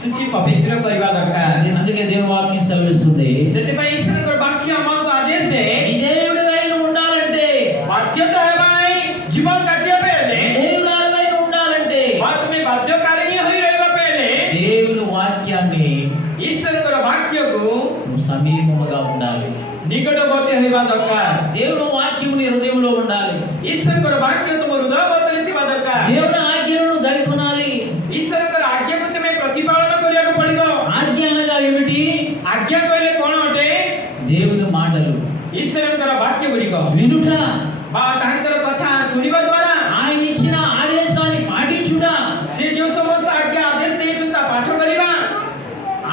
ଶୁଚି ପବିତ୍ର କରିବା ଦରକାର। అందుకే దేవుని వాక్యం సెలవిస్తుంది, ସେଥିପାଇଁ ଈଶ୍ୱରଙ୍କର ବାକ୍ୟ ଆମକୁ ଆଦେଶ ଦେ విధేయుడివై నువ్వు ఉండాలంటే, ବାଧ୍ୟତା ହେବା ପାଇଁ ଜୀବନ କାଟିବା ପାଇଁ ହେଲେ విధేయురాలివై నువ్వు ఉండాలంటే ବା ତୁମେ ବାଧ୍ୟକାରିଣୀ ହୋଇ ରହିବା ପାଇଁ ହେଲେ దేవుని వాక్యాన్ని ଈଶ୍ୱରଙ୍କର ବାକ୍ୟକୁ నువ్వు సమీపముగా ఉండాలి. ନିକଟବର୍ତ୍ତୀ ହେବା ଦରକାର। దేవుని వాక్యము నీ హృదయంలో ఉండాలి. ଈଶ୍ୱରଙ୍କର ବାକ୍ୟ ତୁମ ହୃଦୟ ମଧ୍ୟରେ ଥିବା ଦରକାର। దేవుని ఆజ్ఞలను గైకొనాలి. ଈଶ୍ୱରଙ୍କର ଆଜ୍ଞାକୁ ତୁମେ ପ୍ରତିପାଳନ କରିବାକୁ ପଡିବ। ఆజ్ఞ అనగా ఏమిటి? ଆଜ୍ଞା କହିଲେ କଣ ଅଟେ? దేవుని మాటలు ଈଶ୍ୱରଙ୍କର ବାକ୍ୟ ଗୁଡ଼ିକ వినుట, ବା ତାଙ୍କର କଥା ଶୁଣିବା ଦ୍ୱାରା ఆయన ఇచ్చిన ఆదేశాన్ని పాటించుట, ସେ ଯୋଉ ସମସ୍ତ ଆଜ୍ଞା ଆଦେଶ ଦେଇଛନ୍ତି ତା ପାଠ କରିବା।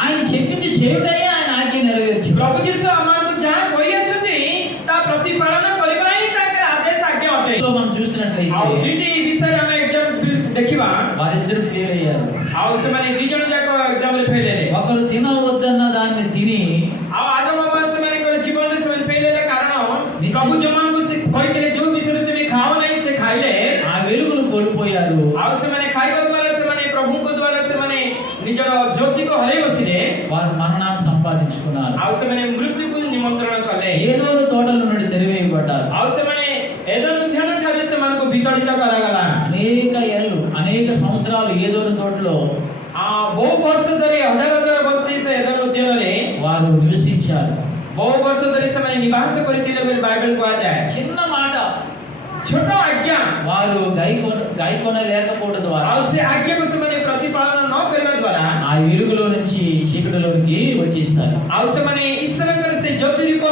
ఆయన చెప్పింది చేయుటయే ఆయన ఆజ్ఞ నెరవేర్చు. ପ୍ରଭୁ ଯୀଶୁ ଆମମାନଙ୍କୁ ଯାହା କହିଅଛନ୍ତି ତା ପ୍ରତିପାଳନ କରିବା ହିଁ ତାଙ୍କର ଆଦେଶ ଆଜ୍ଞା ଅଟେ। మనం చూసినట్లయితే ଆଉ ଦୁଇଟି ବିଷୟରେ ଆମେ ଏକ୍ସାମ୍ ଦେଖିବା। వారిద్దరు ఫెయిల్ అయ్యారు. ଆଉ ସେମାନେ ଦି ଜଣ ଯାକ ଏକ୍ସାମ୍ ରେ ଫେଲ୍ ହେଲେ। ఒకరు తినవద్దన్న దాన్ని తిని ଆଉ ଆଦମ ହବା ସେମାନଙ୍କର ଜୀବନରେ ସେମାନେ ଫେଲ୍ ହେଲେ କାରଣ ପ୍ରଭୁ ଯୋଉମାନଙ୍କୁ ସେ କହିଥିଲେ ଯୋଉ ବିଷୟରେ ତୁମେ ଖାଅ ନାହିଁ ସେ ଖାଇଲେ। ఆ వెలుగును కోల్పోయారు. ଆଉ ସେମାନେ ଖାଇବା ଦ୍ୱାରା ସେମାନେ ପ୍ରଭୁଙ୍କ ଦ୍ୱାରା ସେମାନେ ନିଜର ଜ୍ୟୋତିକୁ ହରେଇ ବସିଲେ। వారు మరణాన్ని సంపాదించుకున్నారు. ଆଉ ସେମାନେ ମୃତ୍ୟୁକୁ ନିମନ୍ତ୍ରଣ କଲେ। ఏదో తోటల నుండి తెరివేయబడ్డారు. ଆଉ ସେମାନେ ଏଦୋମ ଉଦ୍ୟାନ ଠାରେ ସେମାନଙ୍କୁ ବିତାଡ଼ିତ କରାଗଲା। అనేక సంవత్సరాలు ఏదోని తోటలో ବହୁ ବର୍ଷ ଧରି ହଜାର ହଜାର ବର୍ଷ ସେ ଏଦୋମ ଉଦ୍ୟାନରେ వారు నివసించారు. ବହୁ ବର୍ଷ ଧରି ସେମାନେ ନିବାସ କରିଥିଲେ ବୋଲି ବାଇବେଲ କୁହାଯାଏ। చిన్న మాట ଛୋଟ ଆଜ୍ଞା వారు గాయకొనలేకపోవడం ద్వారా ଆଉ ସେ ଆଜ୍ଞାକୁ ସେମାନେ ପ୍ରତିପାଳନ ନ କରିବା ଦ୍ୱାରା ఆ వెలుగులో నుంచి చీకటిలోనికి వచ్చేస్తారు. ଆଉ ସେମାନେ ଈଶ୍ୱରଙ୍କର ସେ ଜ୍ୟୋତିରୂପ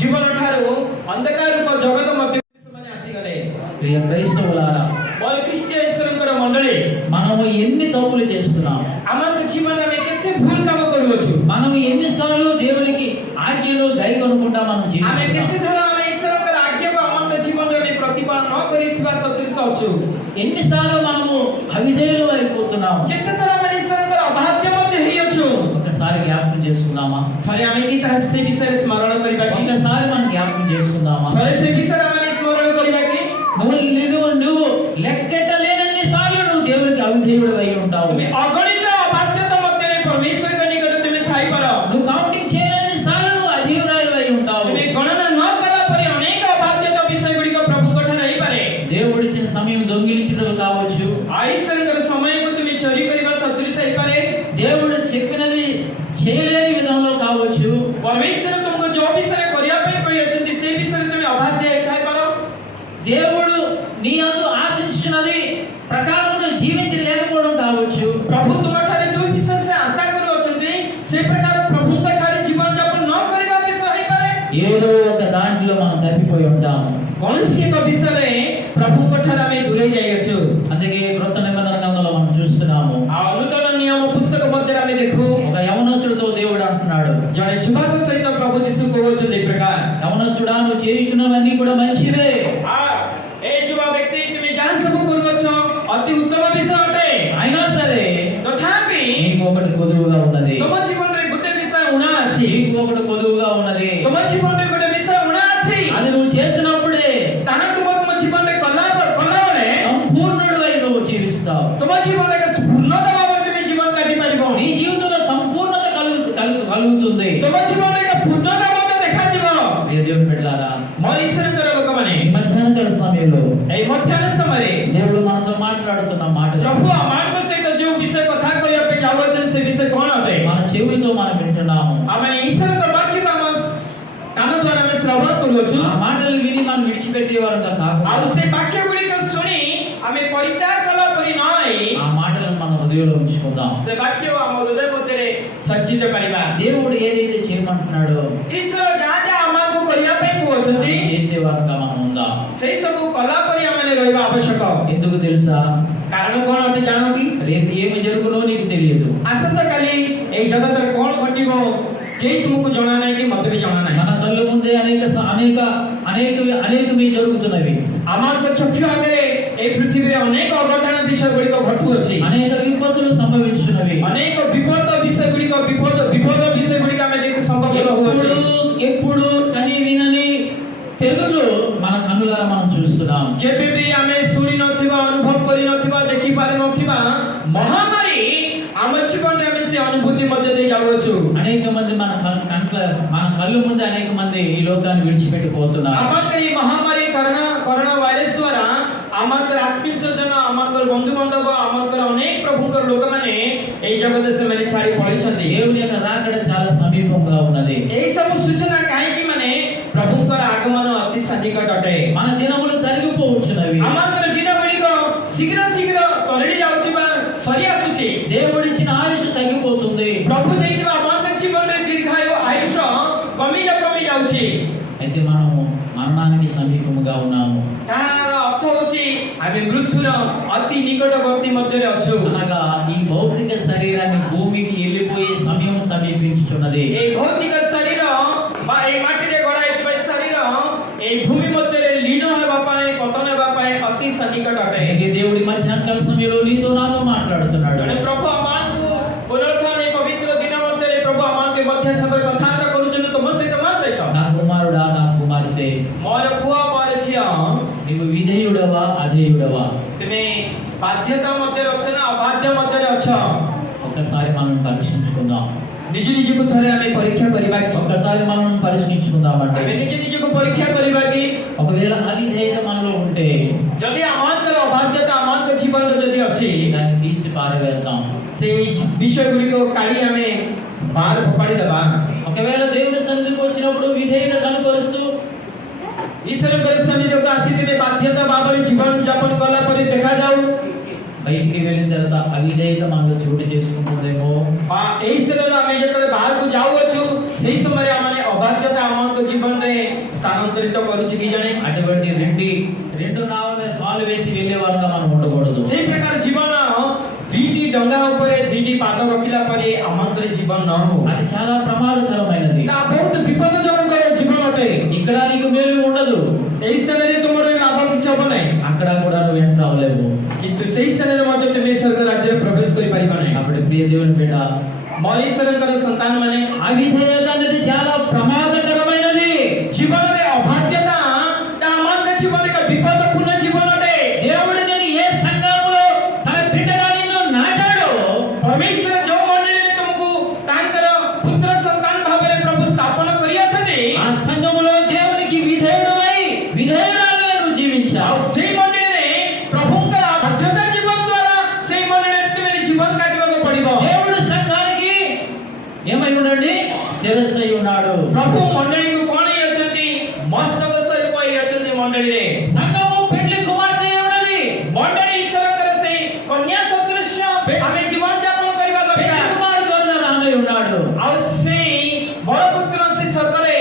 ଜୀବନ ଠାରୁ ଅନ୍ଧକାର ରୂପ ଜଗତ ମଧ୍ୟକୁ ସେମାନେ ଆସିଗଲେ। ప్రియ క్రైస్తవులారా, ମୋର ଖ୍ରୀଷ୍ଟୀୟ ଈଶ୍ୱରଙ୍କର ମଣ୍ଡଳୀ మనము ఎన్ని తప్పులు చేస్తున్నాం? ଆମର ଜୀବନରେ ଆମେ କେତେ ଭୁଲ କାମ କରୁଅଛୁ। మనం ఎన్నిసార్లు దేవునికి ఆజ్ఞలు గైకొనుకుంటా మనం ଆମେ జీవిస్తున్నాం? କେତେ ଥର ଆମେ ଈଶ୍ୱରଙ୍କର ଆଜ୍ଞାକୁ ଆମ ଜୀବନରେ ପ୍ରତିପାଳନ ନ କରିଥିବା ସଦୃଶ ଅଛୁ। ఎన్నిసార్లు మనము అవిధేయులు అయిపోతున్నాము? କେତେ ଥର ଆମେ ଈଶ୍ୱରଙ୍କର ଅବାଧ୍ୟ ମଧ୍ୟ ହେଇଅଛୁ। ఒకసారి జ్ఞాపకం చేసుకుందామా? ଥରେ ଆମେ କି ତାହା ସେ ବିଷୟରେ ସ୍ମରଣ କରିବା କି? ఒకసారి మనం జ్ఞాపకం చేసుకుందామా? ଥରେ ସେ ବିଷୟରେ ଆମେ ସ୍ମରଣ କରିବା କି? నువ్వు అవిధేయుడు అయి ఉంటావు. तुम्ही अगणित अबाध्यता ମଧ୍ୟରେ परमेश्वरଙ୍କ निकट तुमे थाई पार నువ్వు కౌంటింగ్ చేయలేని సార్లు నువ్వు అధీనురాలు అయి ఉంటావు. तुमे गणना न कला परे अनेक अबाध्यता विषय गुडिक प्रभुଙ୍କ ठारे रही पारे దేవుడిచ్చిన సమయం దొంగిలించడం కావచ్చు, आईश्वरଙ୍କ समयକୁ तुमे चोरी କରିବା सदृश रही पारे దేవుడు చెప్పినది చేయలేని విధంలో కావచ్చు, परमेश्वर तुमको जो विषय करिया पे कोई अछंती से विषय तुमे अबाध्य थाई पार దేవుడు నీ యందు ఆశించినది ప్రకారం నువ్వు జీవించలేకపోవడం కావచ్చు. प्रभु तुम ठारे जो विषय से आशा करू अछंती से प्रकार प्रभुଙ୍କ ठारे जीवन यापन न କରିବା विषय रही पारे ఏదో ఒక దాంట్లో మనం తప్పిపోయి ఉంటాము. कौनसी एक विषय प्रभुଙ୍କ ठारे ଆମେ दूरे ଯାଇଅଛୁ అందుకే క్రొత్త నిబంధన గ్రంథంలో మనం చూస్తున్నాము, आ नूतन नियम पुस्तक ମଧ୍ୟରେ ଆମେ ଦେଖୁ ఒక యవనస్తుడితో దేవుడు అంటున్నాడు, जड़े युवक सहित प्रभु यीशु कहउछन ए प्रकार యవనస్తుడా నువ్వు చేయుచున్నవన్నీ కూడా మంచివే, आ ए युवा व्यक्ति तुमे जान सब करूछ अति उत्तम विषय अटे అయినా సరే तथापि నీకు ఒకటి కొదువుగా ఉన్నది, तुम जीवन रे गुटे विषय उना अछि నీకు ఒకటి కొదువుగా ఉన్నది. तुम जीवन रे गुटे विषय उना अछि అది నువ్వు చేసినప్పుడే ताहा तुम जीवन रे कलावरे సంపూర్ణుడివై నువ్వు జీవిస్తావు. तुम जीवन रे पूर्णता भाव तुमे जीवन काटी पारिबो నీ జీవితంలో సంపూర్ణత కలుగుతుంది. तुम जीवन रे पूर्णता मते देखा दिबो ప్రియ దేవుని బిడ్డలారా, मोर ईश्वर कर लोक माने ఈ మధ్యాహ్నకాల సమయంలో ए मध्याह्न समय దేవుడు మనతో మాట్లాడుతున్న మాటలు प्रभु अमान सहित जो विषय कथा कहया पे जावचन से विषय कोन अटे మన చెవులతో మనం వింటున్నాము. आमे ईश्वर का वाक्य का हम कान द्वारा में श्रवण करूछु ఆ మాటలు విని మనం విడిచిపెట్టేవారుగా కాకుండా आ से वाक्य गुडी को सुनी आमे परित्याग कला परि नई ఆ మాటలను మన హృదయంలో ఉంచుకుందాం. से वाक्य हम हृदय मध्ये सज्जित करिबा దేవుడు ఏదైతే చేయమంటున్నాడో ईश्वर जहाँ जहाँ अमान को करिया पे कहउछंती చేసేవారుగా మనం ఉందాం. सेही सब कला परि आमे रहबा आवश्यक ఎందుకు తెలుసా? कारण कोन अटे जानो की రేపు ఏమి జరుగునో నీకు తెలియదు. आसंता काली ए जगत रे कोन घटिबो केही तुमको जणा नाही कि मते भी जणा नाही మన కళ్ళు ముందే అనేకవి జరుగుతున్నవి. आमान को चक्षु आगे ए पृथ्वी रे अनेक अघटन विषय गुडी को घटु अछि అనేక విపత్తులు సంభవించున్నవి. अनेक विपद विषय गुडी को विपद विषय गुडी का में देख संभव ఎప్పుడు होछि ఎప్పుడు కని వినని తెగులు మన కన్నులారా మనం చూస్తున్నాం. केबे भी आमे सुनी नथिबा अनुभव करि नथिबा देखि पारि नथिबा महामारी आम जीवन रे आमे से अनुभूति मध्ये दे जावछु అనేక మంది మన కళ్ళు ముందే అనేక మంది ఈ లోకాన్ని విడిచిపెట్టిపోతున్నారు. आमान के महामारी कोरोना वायरस द्वारा आमान के आत्मीय सज्जन आमान के बंधु बांधव आमान के अनेक प्रभुकर लोक माने ए जगत से माने छाड़ी पड़ी छथि దేవుని యొక్క రాకడ చాలా సమీపంగా ఉన్నది. ए सब सूचना काहे कि माने प्रभुकर आगमन अति सन्निकट अटे మన దినములు తరిగిపోవచ్చున్నవి. आमान के दिन गुडिक शीघ्र शीघ्र तोरडी जाउछि बा सरी आसुछि దేవుడిచ్చిన ఆయుష్ తగ్గిపోతుంది. प्रभु देइबा आमान के जीवन रे दीर्घायु आयुष कमी जाउछि అయితే మనము మరణానికి సమీపముగా ఉన్నాము. तार अर्थ होछि आमे मृत्युर अति निकटवर्ती मध्ये अछु అనగా ఈ భౌతిక శరీరాన్ని భూమికి వెళ్ళిపోయే సమయం సమీపించుచున్నది. ए भौतिक शरीर बा ए माटी रे गड़ा एतबे शरीर ए भूमि मध्ये रे लीन हेबा पाए पतन हेबा पाए अति सन्निकट अटे అందుకే దేవుడి మధ్యాహ్నకాల సమయంలో నీతో నాతో మాట్లాడుతున్నాడు. जने प्रभु अमान को पुनरुत्थान ए पवित्र दिन मध्ये रे प्रभु अमान के मध्य सब कथा करूछन तो सहित నా కుమారుడా నా కుమార్తె, मोर पुआ मोर छिया నీవు విధేయుడవా అధేయుడవా? तुमे बाध्यता मध्ये अछ ना अबाध्य मध्ये अछ ఒక్కసారి మనం పరీక్షించుకుందాం. निज निज को थरे आमे परीक्षा करिबा कि ఒక్కసారి మనం పరీక్షించుకుందామంటే आमे निज निज को परीक्षा करिबा कि ఒకవేళ అవిధేయత మనలో ఉంటే जदि अमान के अबाध्यता अमान के जीवन रे जदि अछि దాన్ని తీసి పారవేద్దాం. से विषय गुडी को काढी आमे बाहर फोपाडी दबा ఒకవేళ దేవుని సన్నిధికి వచ్చినప్పుడు విధేయత కనపరుస్తూ ईश्वर के सन्निधि जो आसीते में बाध्यता बाबरे जीवन यापन कला परे देखा जाऊ బయటికి వెళ్ళిన తర్వాత అవిధేయత మనలో చోటు చేసుకుంటుందేమో. एही तरह आमे जतरे बाहर को जाऊ अछु सेही समय आमे अबाध्यता अमान को जीवन रे स्थानांतरित करूछि कि जाने అటువంటి రెండు నావ మీద కాలు వేసి వెళ్ళే వారుగా మనం ఉండకూడదు. सेही प्रकार जीवन दीदी डंगा ऊपर दीदी पाद रखिला परे अमंत्र जीवन न हो అది చాలా ప్రమాదకరమైనది. ना बहुत विपदजनक जीवन अटे ఇక్కడ నీకు మేలు ఉండదు, एही समय रे तुमरे लाभ किछ हो नै అక్కడ కూడా నువ్వు ఎంటర్ అవ్వలేవు. किंतु सेही समय रे मते तुमे स्वर्ग राज्य रे प्रवेश करि परिबा नै అప్పుడు ప్రియ దేవుని బిడ్డ, मरीश्वरकर संतान माने అవిధేయత అనేది చాలా ప్రమాదకరమైనది. जीवन रे अबाध्यता तामान जीवन रे विपदपूर्ण जीवन अटे దేవుడు నేను ఏ సంఘంలో తన బిడ్డగా నిన్ను ଆଉ ସେଇ ମଣ୍ଡଳୀରେ ପ୍ରଭୁଙ୍କର ବାଧ୍ୟତା ଜୀବନ ଦ୍ୱାରା ସେଇ ମଣ୍ଡଳୀରେ ତୁମେ ଜୀବନ କାଟିବାକୁ ପଡ଼ିବ। దేవుడు సంఘానికి ఏమై ఉండండి? శిరస్సు అయి ఉన్నాడు. ପ୍ରଭୁ ମଣ୍ଡଳୀକୁ କଣ ହେଇ ଅଛନ୍ତି? ମସ୍ତକ ସ୍ୱରୂପ ହେଇ ଅଛନ୍ତି ମଣ୍ଡଳୀରେ। సంఘము పెండ్లి కుమార్తె అయి ఉన్నది. ମଣ୍ଡଳୀ ଈଶ୍ୱରଙ୍କର ସେଇ କନ୍ୟା ସଦୃଶ୍ୟ ଆମେ ଜୀବନ ଯାପନ କରିବା పెండ్లి ଦରକାର। కుమారుడుగా రానై ఉన్నాడు. ଆଉ ସେଇ ବରପୁତ୍ର ସେ ସ୍ୱର୍ଗରେ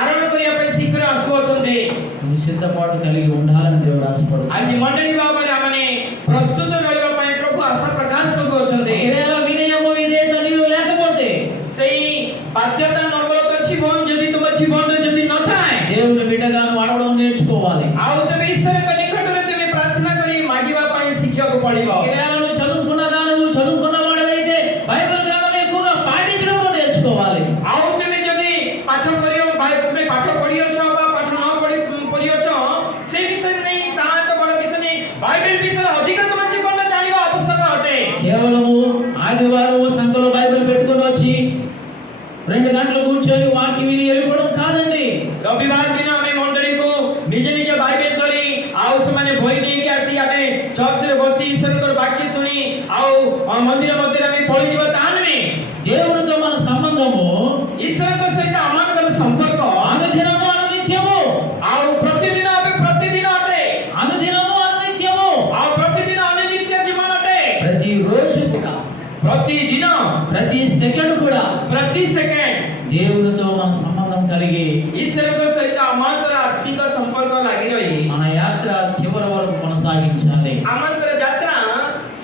ଆରୋହଣ କରିବା ପାଇଁ ଶୀଘ୍ର ଆସୁଅଛନ୍ତି। నువ్వు సిద్ధపాటు కలిగి ఉండాలని దేవుడు ఆశపడు. ଆଜି ମଣ୍ଡଳୀ ଭାବରେ ଆମେ ପ୍ରସ୍ତୁତ ରହିବା ପାଇଁ ପ୍ରଭୁ ଆଶା ପ୍ରକାଶ କରୁଅଛନ୍ତି। ఒకవేళ వినయము విధేయత నీలో లేకపోతే ସେଇ ବାଧ୍ୟତା ନମ୍ରତ ଜୀବନ ଯଦି ତୁମ ଜୀବନରେ ଯଦି ନଥାଏ, దేవుని బిడ్డగా నువ్వు అడగడం నేర్చుకోవాలి. ଆଉ ତେବେ ଈଶ୍ୱରଙ୍କ ନିକଟରେ ତେବେ ପ୍ରାର୍ଥନା କରି ମାଗିବା ପାଇଁ ଶିଖିବାକୁ ପଡ଼ିବ। ఒకవేళ నువ్వు చదువుకున్న దానివు చదువుకున్న వాడివైతే బైబిల్ గ్రంథం ఎక్కువగా పాటించడం నేర్చుకోవాలి. ଆଉ ତେବେ ଯଦି ପାଠ କରିବ ତୁମେ ପାଠ ପଢ଼ିଅଛ ବା ପାଠ ନ ପଢ଼ିଅଛ ସେଇ ବିଷୟରେ ନେଇ ତାହା ଏକ ବଡ଼ ବିଷୟ ନେଇ ବାଇବେଲ ବିଷୟରେ ଅଧିକ ତୁମ ଜୀବନରେ ଜାଣିବା ଆବଶ୍ୟକ ଅଟେ। కేవలము ఆదివారం సంఘంలో బైబిల్ పెట్టుకొని వచ్చి 2 గంటలు కూర్చొని వాక్యం విని వెళ్ళిపోవడం కాదండి. ରବିବାର ଦିନ ଆମେ ମଣ୍ଡଳୀକୁ ନିଜ ନିଜ ବାଇବେଲ ଧରି ଆଉ ସେମାନେ ବହି ନେଇକି ଆସି ଆମେ ଚର୍ଚ୍ଚରେ ବସି ଈଶ୍ୱରଙ୍କର ବାକ୍ୟ ଶୁଣି ଆଉ ମନ୍ଦିର ମଧ୍ୟରେ ଆମେ ପଳେଇଯିବା ତାହା ନୁହେଁ। దేవునితో మన సంబంధము ଈଶ୍ୱରଙ୍କ ସହିତ ଆମମାନଙ୍କର ସମ୍ପର୍କ అనుదినము అనిత్యము, ଆଉ ପ୍ରତିଦିନ ଅଟେ, అనుదినము అనిత్యము, ଆଉ ପ୍ରତିଦିନ ଅନିତ୍ୟ ଜୀବନ ଅଟେ। ప్రతిరోజు కూడా ପ୍ରତିଦିନ ప్రతి సెకండ్ కూడా ପ୍ରତି ସେକେଣ୍ଡ దేవునితో మన సంబంధం కలిగి ଈଶ୍ୱରଙ୍କ ସହିତ ଆମମାନଙ୍କର ଆତ୍ମିକ ସମ୍ପର୍କ ଲାଗି ରହି మన యాత్ర చివరి వరకు కొనసాగించాలి. ଆମମାନଙ୍କର ଯାତ୍ରା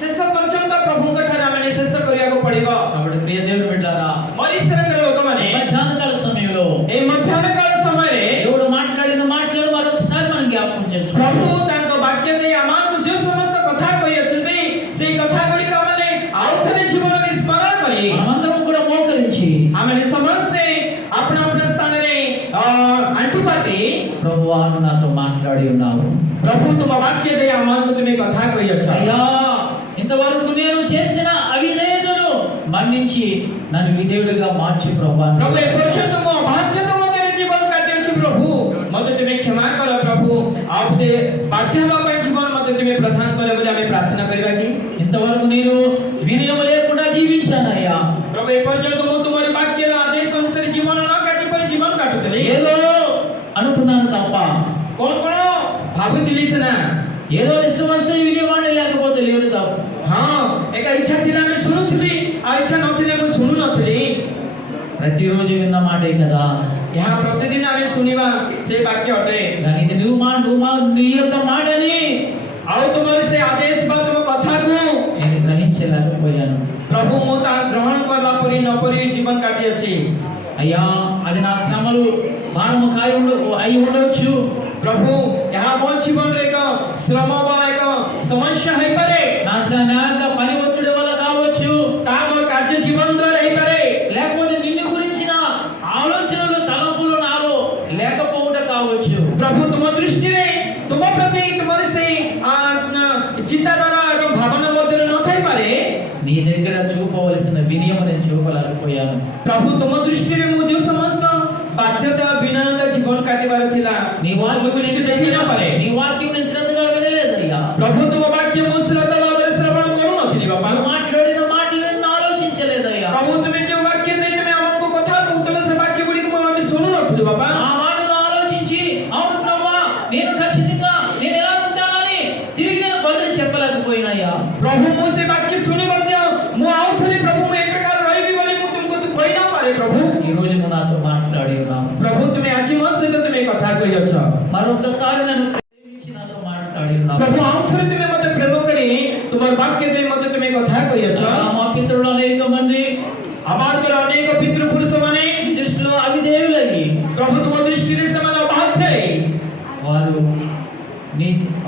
ଶେଷ ପର୍ଯ୍ୟନ୍ତ ପ୍ରଭୁଙ୍କ ଠାରେ ଆମେ ଶେଷ କରିବାକୁ ପଡ଼ିବ। కాబట్టి ప్రియ దేవుని బిడ్డలారా, ମୋର ଈଶ୍ୱରଙ୍କର ଲୋକମାନେ మధ్యాహ్నకాల సమయంలో এই ମଧ୍ୟାହ୍ନ କାଳ ସମୟରେ దేవుడు మాట్లాడిన మాటలను మరొకసారి మనం జ్ఞాపకం ପ୍ରଭୁ చేసుకోవాలి. ତାଙ୍କ ବାକ୍ୟ ଦେଇ ଆମମାନଙ୍କୁ ଯେଉଁ ସମସ୍ତ କଥା କହିଅଛନ୍ତି ସେଇ କଥା ଗୁଡ଼ିକ ଆମେ ଆଉ ଥରେ ଜୀବନରେ ସ୍ମରଣ କରି మనమందరం కూడా మోకరించి ଆମେ ସମସ୍ତେ ଆପଣା ଆପଣା ସ୍ଥାନରେ ଆଣ୍ଠୁପାତି ప్రభువా నువ్వు నాతో మాట్లాడి ఉన్నావు. ପ୍ରଭୁ ତୁମ ବାକ୍ୟ ଦେଇ ଆମମାନଙ୍କୁ ତୁମେ କଥା କହିଅଛ। అయ్యా, ఇంతవరకు నేను చేసిన అవిధేయతను మన్నించి నన్ను విధేయుడిగా మార్చి ప్రభువా. ପ୍ରଭୁ ଏପର୍ଯ୍ୟନ୍ତ ମୋ ଅବାଧ୍ୟତା ମଧ୍ୟରେ ଜୀବନ କାଟିଅଛି ପ୍ରଭୁ, ମୋତେ ତୁମେ କ୍ଷମା କର ପ୍ରଭୁ, ଆଉ ସେ ବାଧ୍ୟ ହେବା ପାଇଁ ଜୀବନ ମୋତେ ତୁମେ ପ୍ରଦାନ କର ବୋଲି ଆମେ ପ୍ରାର୍ଥନା କରିବା କି? ఇంతవరకు నేను వినయం లేకుండా జీవించానయ్యా. ପ୍ରଭୁ ଏପର୍ଯ୍ୟନ୍ତ ମୁଁ ତୁମର ବାକ୍ୟର ଆଦେଶ ଅନୁସାରେ ଜୀବନ ନ କାଟି ପାରି ଜୀବନ କାଟୁଥିଲି। ఏదో అనుకున్నాను తప్ప କଣ କଣ ଭାବୁଥିଲି ସିନା, ఏదో ఇష్టం వస్తే వినేవాడిని, లేకపోతే లేదు తప్ప. ହଁ ଏକ ଇଚ୍ଛା ଥିଲା ଆମେ ଶୁଣୁଥିଲି, ଆଉ ଇଚ୍ଛା ନଥିଲେ ମୁଁ ଶୁଣୁ ନଥିଲି। ప్రతిరోజు విన్న మాటే కదా, ଏହା ପ୍ରତିଦିନ ଆମେ ଶୁଣିବା ସେ ବାକ୍ୟ ଅଟେ। కానీ ఇది నీ యొక్క మాటని ଆଉ ତୁମର ସେ ଆଦେଶ ବା ତୁମ କଥାକୁ నేను గ్రహించలేకపోయాను. ପ୍ରଭୁ ମୁଁ ତାହା ଗ୍ରହଣ କଲା ପରି ନ ପରି ଜୀବନ କାଟିଅଛି। అయ్యా, అది నా శ్రమలు భారము అయి ఉండవచ్చు. ପ୍ରଭୁ ଏହା ମୋ ଜୀବନରେ ଏକ ଶ୍ରମ ବା ଏକ ସମସ୍ୟା ହେଇପାରେ, నా యొక్క పని ఒత్తిడి వల్ల కావచ్చు, ତାହା ମୋ କାର୍ଯ୍ୟ ଜୀବନ ଦ୍ୱାରା ହେଇପାରେ, లేకపోతే నిన్ను గురించిన ఆలోచనలు తలంపులు నాలో లేకపోవట కావచ్చు. ପ୍ରଭୁ ତୁମ ଦୃଷ୍ଟିରେ ତୁମ ପ୍ରତି ତୁମର ସେଇ ଚିନ୍ତାଧାରା ଏବଂ ଭାବନା ମଧ୍ୟରେ ନଥାଇପାରେ। నీ దగ్గర చూపవలసిన వినయం నేను చూపలేకపోయాను. ପ୍ରଭୁ ତୁମ ଦୃଷ୍ଟିରେ ମୁଁ ଯେଉଁ ସମସ୍ତ ବାଧ୍ୟତା ବିନୟତା ଜୀବନ କାଟିବାର ଥିଲା నీ వాక్యం నేను శ్రద్ధగా వినలేదయ్యా. ପ୍ରଭୁ ତୁମ ବାକ୍ୟ ମୁଁ ଶ୍ରଦ୍ଧା ଭାବରେ ଶ୍ରବଣ କରୁନଥିଲି ବାପା। నువ్వు మాట్లాడిన మాటలు నేను ఆలోచించలేదయ్యా. ପ୍ରଭୁ ତୁମେ ଯେଉଁ ବାକ୍ୟ ଦେଇ ତୁମେ ଆମକୁ କଥା କହୁଥିଲ ସେ ବାକ୍ୟ ଗୁଡ଼ିକୁ ଆମେ ଶୁଣୁନଥିଲୁ ବାପା। ఆ మాటలు ఆలోచించి అవును ప్రభువా, నేను ఖచ్చితంగా నేను ఎలా ఉంటానని తిరిగి నేను బదులు చెప్పలేకపోయినయ్యా. ପ୍ରଭୁ ମୁଁ ସେ ବାକ୍ୟ ଶୁଣି ମଧ୍ୟ ମୁଁ ଆଉ ଥରେ ପ୍ରଭୁ ମୁଁ ଏ ପ୍ରକାର ରହିବି ବୋଲି ମୁଁ ତୁମକୁ କହି ନ ପାରେ ପ୍ରଭୁ। ఈ రోజు నువ్వు నాతో మాట్లాడి ఉన్నావు. ପ୍ରଭୁ ତୁମେ ଆଜି ମୋ ସହିତ ତୁମେ କଥା କହିଅଛ। మరొకసారి నన్ను ప్రేమించి నాతో మాట్లాడి ఉన్నావు. ପ୍ରଭୁ ଆଉ ଥରେ ତୁମେ ମୋତେ ପ୍ରେମ କରି ତୁମର ବାକ୍ୟ ଦେଇ ମୋତେ ତୁମେ କଥା କହିଅଛ। మా పితరులు అనేక మంది ଆମମାନଙ୍କର ଅନେକ ପିତୃପୁରୁଷମାନେ నీ దృష్టిలో అవిధేయులయ్యి ପ୍ରଭୁ ତୁମ ଦୃଷ୍ଟିରେ ସେମାନେ ଅବାଧ୍ୟ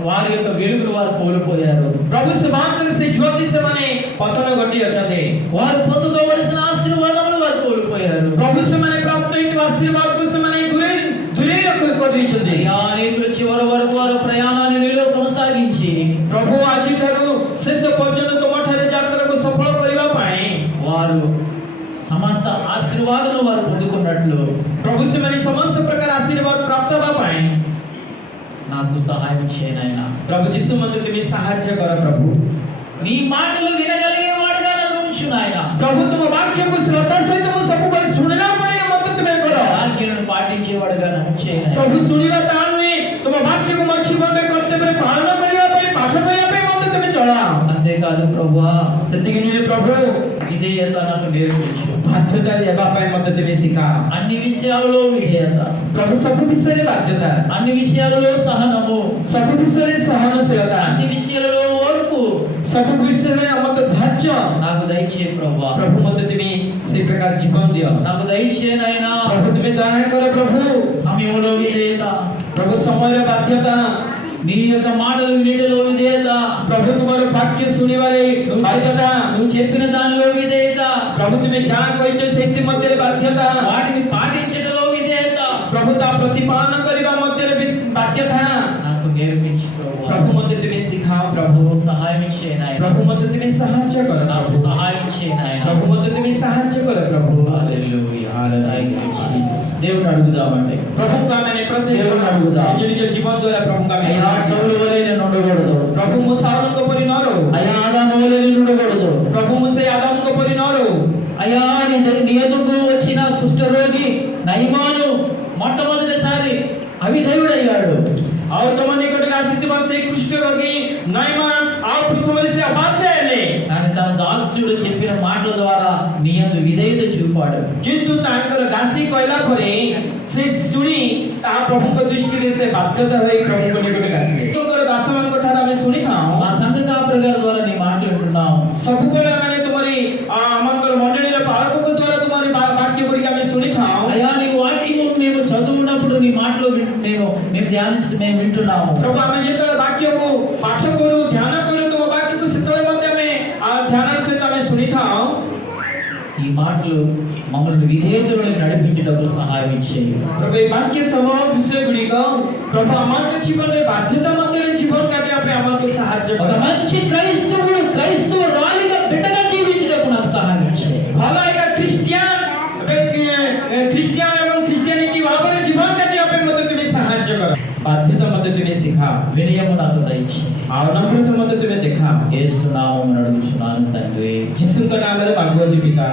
వారి యొక్క వెలుగును వారు కోల్పోయారు. ପ୍ରଭୁ ସେମାନଙ୍କର ସେ ଜ୍ୟୋତି ସେମାନେ ପତନ ଘଟିଅଛନ୍ତି। వారు పొందుకోవలసిన ఆశీర్వాదములు వారు కోల్పోయారు. ପ୍ରଭୁ ସେମାନେ ପ୍ରାପ୍ତ ହୋଇଥିବା ଆଶୀର୍ବାଦକୁ ସେମାନେ ଦୂରେଇ କରିଦେଇଛନ୍ତି। అనేకులు చివరి వరకు వారు ప్రయాణాన్ని నీలో కొనసాగించి ପ୍ରଭୁ ଆଜିଠାରୁ ଶେଷ ପର୍ଯ୍ୟନ୍ତ ତୁମଠାରେ ଯାତ୍ରାକୁ ସଫଳ କରିବା ପାଇଁ వారు సమస్త ఆశీర్వాదములు వారు పొందుకున్నట్లు ପ୍ରଭୁ ସେମାନେ ସମସ୍ତ ପ୍ରକାର ଆଶୀର୍ବାଦ ପ୍ରାପ୍ତ ହେବା ପାଇଁ నాకు సహాయం చేయనైనా. प्रभु जीशु मते तुम्ही साहाय्य करा प्रभु నీ మాటలు వినగలిగేవాడుగా నన్ను ఉంచు నాయనా. प्रभु तुम वाक्य को श्रद्धा सहित तुम सब पर सुनना पड़े मते तुम्हें करो ఆజ్ఞలను పాటించేవాడుగా నన్ను చేయనైనా. प्रभु सुनिवा तान में तुम वाक्य को मच्छी बंदे करते पर पालना करिवा पे पाठ करिवा पे मते तुम्हें चला అంతేకాదు ప్రభువా, सत्यके नुए प्रभु విధేయత నాకు నేర్పించు. बाध्यता देवा पे मते तुम्हें सिखा అన్ని విషయాలలో విధేయత, प्रभु सब विषय रे बाध्यता అన్ని విషయాలలో సహనము, सब विषय रे सहनशीलता అన్ని విషయాలలో ఓర్పు सब विषय रे मते धैर्य నాకు దయచే ప్రభువా. प्रभु मते तुम्हें से प्रकार जीवन दियो నాకు దయచేనైనా. प्रभु तुम्हें दया करे प्रभु సమయంలో విధేయత, प्रभु समय रे बाध्यता నీ యొక్క మాటలు వినటలో విధేయత, प्रभु तुम्हारे वाक्य सुनी वाले बाध्यता నువ్వు చెప్పిన దానిలో విధేయత, प्रभु तुम्हें जहाँ कोई जो शक्ति मध्य बाध्यता వాటిని పాటించడంలో విధేయత प्रभु ता प्रतिपालन करिबा मध्य बाध्यता నాకు నేర్పించు ప్రభువా. प्रभु मध्य तुम्हें सिखाओ प्रभु సహాయం చేయనాయన. प्रभु मध्य तुम्हें साहाय्य करो నాకు प्रभु సహాయం చేయనాయన. प्रभु मध्य तुम्हें साहाय्य करो प्रभु హల్లెలూయా, హల్లెలూయా. దేవుని అడుగుదామండి. प्रभु का मैंने प्रत्येक దేవుని అడుగుదాం. निज निज जीवन द्वारा प्रभु का అయ్యా मैंने సౌలు వలె నేను ఉండకూడదు. प्रभु मुसावल को परि नरो అయ్యా ఆదాము వలె నేను ఉండకూడదు. प्रभु मुसे आदम को परि नरो అయ్యా నీ ఎదుగు వచ్చిన కుష్ఠరోగి నయమాను మొట్టమొదటిసారి అవిధేయుడయ్యాడు. और तुम निकट का सिद्ध से कुष्ठ रोगी नयमान और प्रथम से अबाध्य है కానీ తన దాసుడు చెప్పిన మాటల ద్వారా నీ యందు విధేయత చూపాడు. किंतु तांकर दासी कहला परे से सुनी ता प्रभु को दृष्टि से बाध्यता है प्रभु को निकट गासे तोकर दासमान को ठारा में सुनी था మా సంఘ కాపరి గారి ద్వారా నీ మాటలు వింటున్నాం. सब बेला मैंने तुम्हारी अमंगल मंडली रे पालक को द्वारा तुम्हारी वाक्य पढ़ी का मैं सुनी था అయ్యా నీ వాక్యము నేను చదువున్నప్పుడు నీ మాటలు మేము ధ్యానిస్తూ మేము వింటున్నాము. प्रभु हमें ये तो वाक्य को पाठ करू ध्यान करू तो वाक्य को सितले मध्य में ध्यान से हमें सुनी था ఈ మాటలు మమ్మల్ని విధేయతలో నడిపించుటకు సహాయం చేయి. प्रभु ये वाक्य सब विषय गुड़ी का प्रभु अमर के जीवन रे बाध्यता मध्य रे जीवन काटे अपने अमर को सहाय्य ఒక करो మంచి క్రైస్తవ రాలిగా బిడ్డగా జీవించుటకు నాకు సహాయం చేయి. भला एक क्रिश्चियन एवं क्रिश्चियनिटी वहां पर जीवन काटे अपने मध्य तुम्हें सहाय्य करो बाध्यता मध्य तुम्हें सिखा వినయము నాకు దయచేయి. और नम्रता मध्य तुम्हें दिखा యేసు నామమున అడుగుచున్నాను తండ్రి. जिसका नाम है भगवती पिता